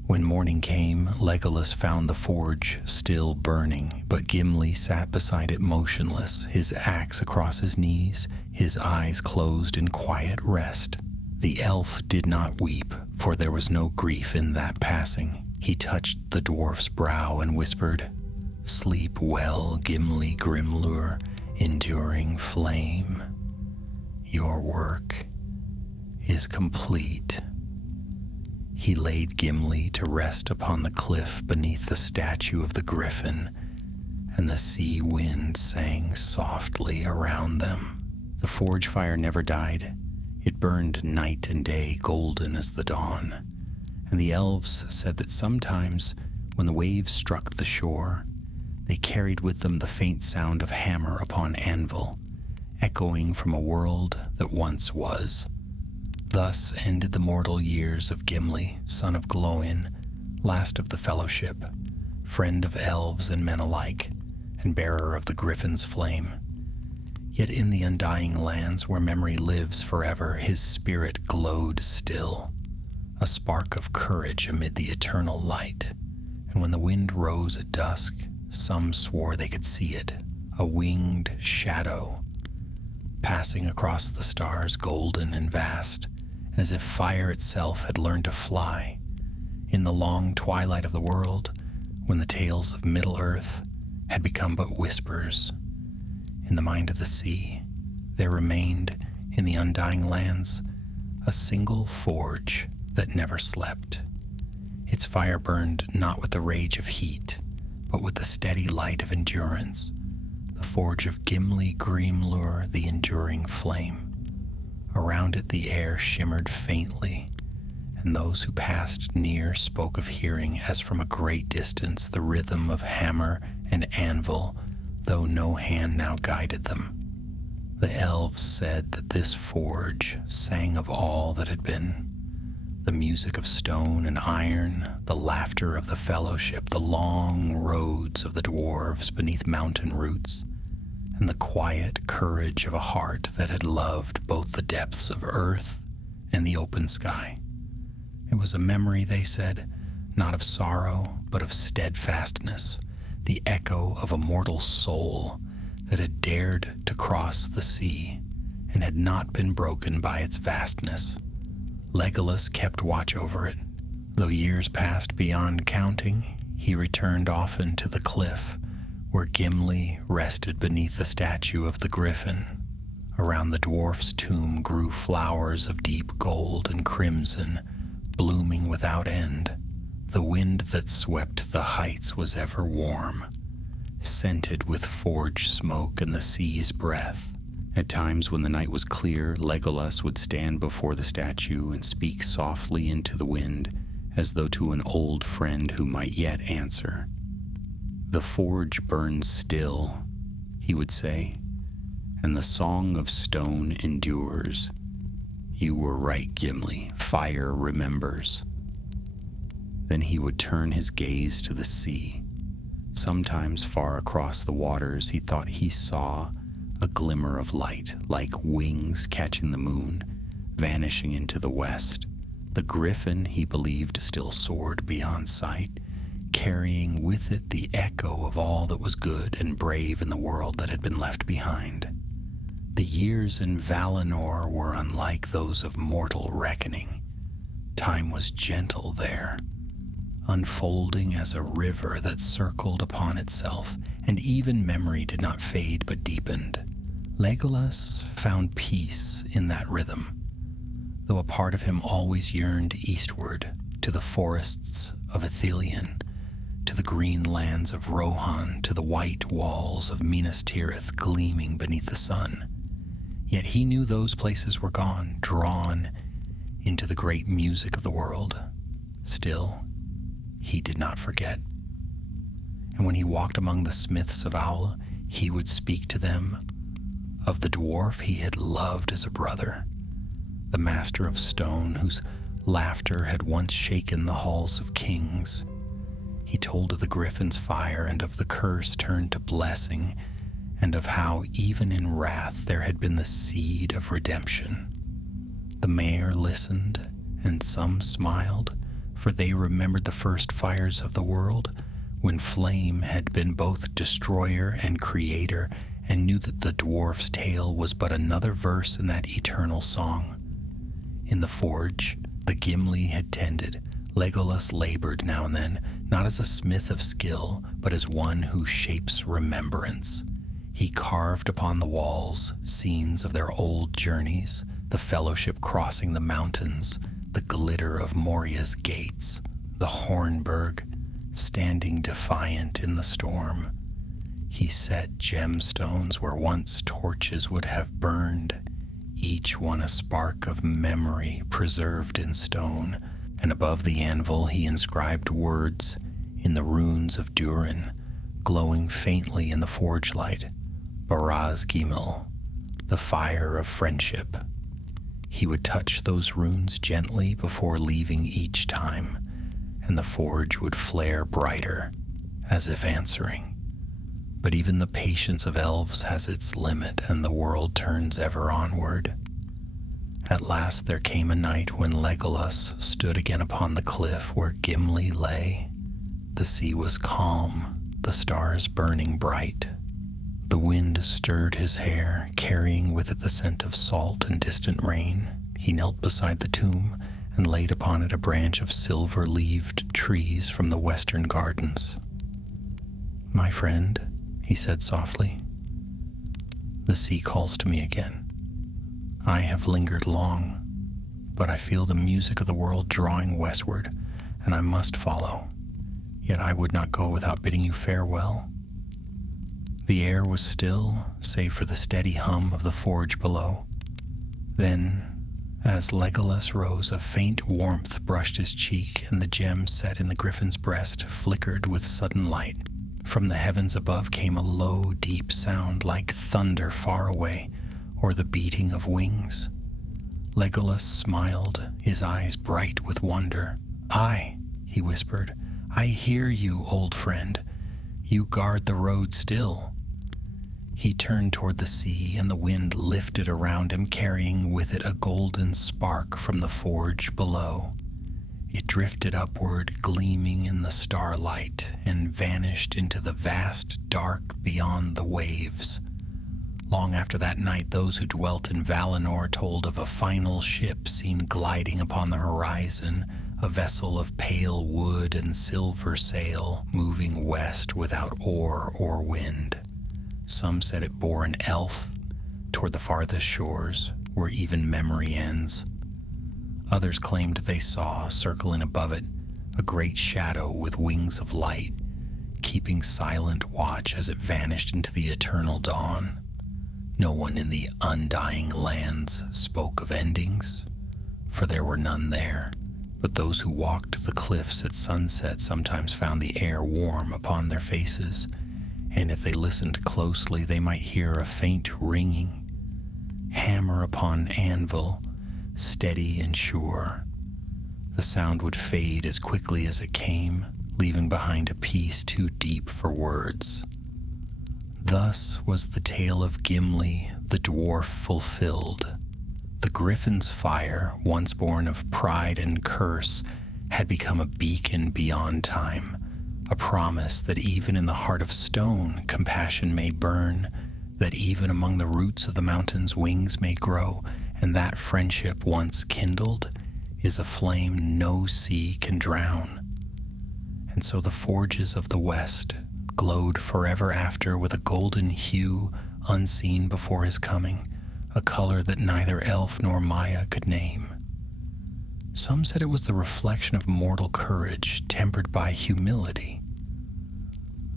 When morning came, Legolas found the forge still burning, but Gimli sat beside it motionless, his axe across his knees, his eyes closed in quiet rest. The elf did not weep, for there was no grief in that passing. He touched the dwarf's brow and whispered, "Sleep well, Gimli Grimlur, enduring flame. Your work is complete." He laid Gimli to rest upon the cliff beneath the statue of the Griffin, and the sea wind sang softly around them. The forge fire never died. It burned night and day, golden as the dawn. And the elves said that sometimes, when the waves struck the shore, they carried with them the faint sound of hammer upon anvil, echoing from a world that once was. Thus ended the mortal years of Gimli, son of Glóin, last of the Fellowship, friend of elves and men alike, and bearer of the Griffin's flame. Yet in the undying lands where memory lives forever, his spirit glowed still, a spark of courage amid the eternal light. And when the wind rose at dusk, some swore they could see it, a winged shadow, passing across the stars, golden and vast, as if fire itself had learned to fly. In the long twilight of the world, when the tales of Middle-earth had become but whispers, in the mind of the sea, there remained, in the undying lands, a single forge that never slept. Its fire burned not with the rage of heat, but with the steady light of endurance, the forge of Gimli Grimlur, the enduring flame. Around it the air shimmered faintly, and those who passed near spoke of hearing, as from a great distance, the rhythm of hammer and anvil, though no hand now guided them. The elves said that this forge sang of all that had been, the music of stone and iron, the laughter of the Fellowship, the long roads of the dwarves beneath mountain roots, and the quiet courage of a heart that had loved both the depths of earth and the open sky. It was a memory, they said, not of sorrow, but of steadfastness, the echo of a mortal soul that had dared to cross the sea and had not been broken by its vastness. Legolas kept watch over it. Though years passed beyond counting, he returned often to the cliff where Gimli rested beneath the statue of the Griffin. Around the dwarf's tomb grew flowers of deep gold and crimson, blooming without end. The wind that swept the heights was ever warm, scented with forge smoke and the sea's breath. At times when the night was clear, Legolas would stand before the statue and speak softly into the wind, as though to an old friend who might yet answer. "The forge burns still," he would say, "and the song of stone endures. You were right, Gimli. Fire remembers." Then he would turn his gaze to the sea. Sometimes far across the waters he thought he saw a glimmer of light, like wings catching the moon, vanishing into the west. The Griffin, he believed, still soared beyond sight, carrying with it the echo of all that was good and brave in the world that had been left behind. The years in Valinor were unlike those of mortal reckoning. Time was gentle there, unfolding as a river that circled upon itself, and even memory did not fade but deepened. Legolas found peace in that rhythm, though a part of him always yearned eastward, to the forests of Ithilien, to the green lands of Rohan, to the white walls of Minas Tirith gleaming beneath the sun. Yet he knew those places were gone, drawn into the great music of the world. Still, he did not forget. And when he walked among the smiths of Aul, he would speak to them of the dwarf he had loved as a brother, the master of stone whose laughter had once shaken the halls of kings. He told of the Griffin's fire and of the curse turned to blessing, and of how even in wrath there had been the seed of redemption. The mayor listened, and some smiled, for they remembered the first fires of the world, when flame had been both destroyer and creator, and knew that the dwarf's tale was but another verse in that eternal song. In the forge the Gimli had tended, Legolas labored now and then, not as a smith of skill, but as one who shapes remembrance. He carved upon the walls scenes of their old journeys, the fellowship crossing the mountains, the glitter of Moria's gates, the Hornburg standing defiant in the storm. He set gemstones where once torches would have burned, each one a spark of memory preserved in stone, and above the anvil he inscribed words in the runes of Durin, glowing faintly in the forge light. Baraz Gimel, the fire of friendship. He would touch those runes gently before leaving each time, and the forge would flare brighter, as if answering. But even the patience of elves has its limit, and the world turns ever onward. At last there came a night when Legolas stood again upon the cliff where Gimli lay. The sea was calm, the stars burning bright. The wind stirred his hair, carrying with it the scent of salt and distant rain. He knelt beside the tomb and laid upon it a branch of silver-leaved trees from the western gardens. "My friend," he said softly, "the sea calls to me again. I have lingered long, but I feel the music of the world drawing westward, and I must follow. Yet I would not go without bidding you farewell." The air was still, save for the steady hum of the forge below. Then, as Legolas rose, a faint warmth brushed his cheek, and the gem set in the Griffin's breast flickered with sudden light. From the heavens above came a low, deep sound like thunder far away, or the beating of wings. Legolas smiled, his eyes bright with wonder. "Aye," he whispered, "I hear you, old friend. You guard the road still." He turned toward the sea, and the wind lifted around him, carrying with it a golden spark from the forge below. It drifted upward, gleaming in the starlight, and vanished into the vast dark beyond the waves. Long after that night, those who dwelt in Valinor told of a final ship seen gliding upon the horizon, a vessel of pale wood and silver sail, moving west without oar or wind. Some said it bore an elf toward the farthest shores, where even memory ends. Others claimed they saw, circling above it, a great shadow with wings of light, keeping silent watch as it vanished into the eternal dawn. No one in the undying lands spoke of endings, for there were none there. But those who walked the cliffs at sunset sometimes found the air warm upon their faces, and if they listened closely, they might hear a faint ringing, hammer upon anvil, steady and sure. The sound would fade as quickly as it came, leaving behind a peace too deep for words. Thus was the tale of Gimli the dwarf fulfilled, The Griffin's fire, once born of pride and curse, had become a beacon beyond time, a promise that even in the heart of stone compassion may burn, that even among the roots of the mountains wings may grow, and that friendship once kindled is a flame no sea can drown. And so the forges of the west glowed forever after with a golden hue unseen before his coming, a color that neither elf nor Maya could name. Some said it was the reflection of mortal courage tempered by humility.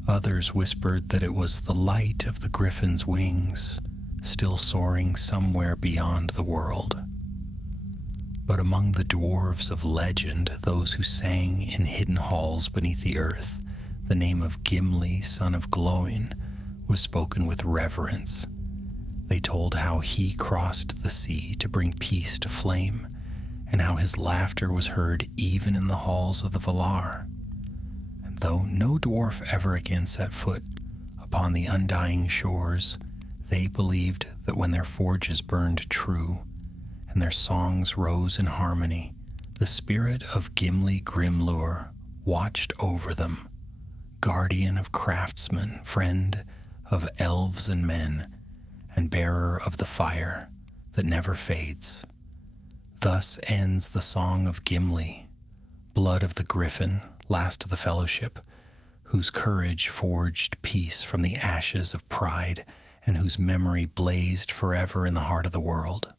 Others whispered that it was the light of the Griffin's wings, still soaring somewhere beyond the world. But among the dwarves of legend, those who sang in hidden halls beneath the earth, the name of Gimli, son of Glóin, was spoken with reverence. They told how he crossed the sea to bring peace to flame, and how his laughter was heard even in the halls of the Valar. And though no dwarf ever again set foot upon the undying shores, they believed that when their forges burned true, and their songs rose in harmony, the spirit of Gimli Grimlur watched over them, guardian of craftsmen, friend of elves and men, and bearer of the fire that never fades. Thus ends the song of Gimli, blood of the Griffin, last of the fellowship, whose courage forged peace from the ashes of pride, and whose memory blazed forever in the heart of the world.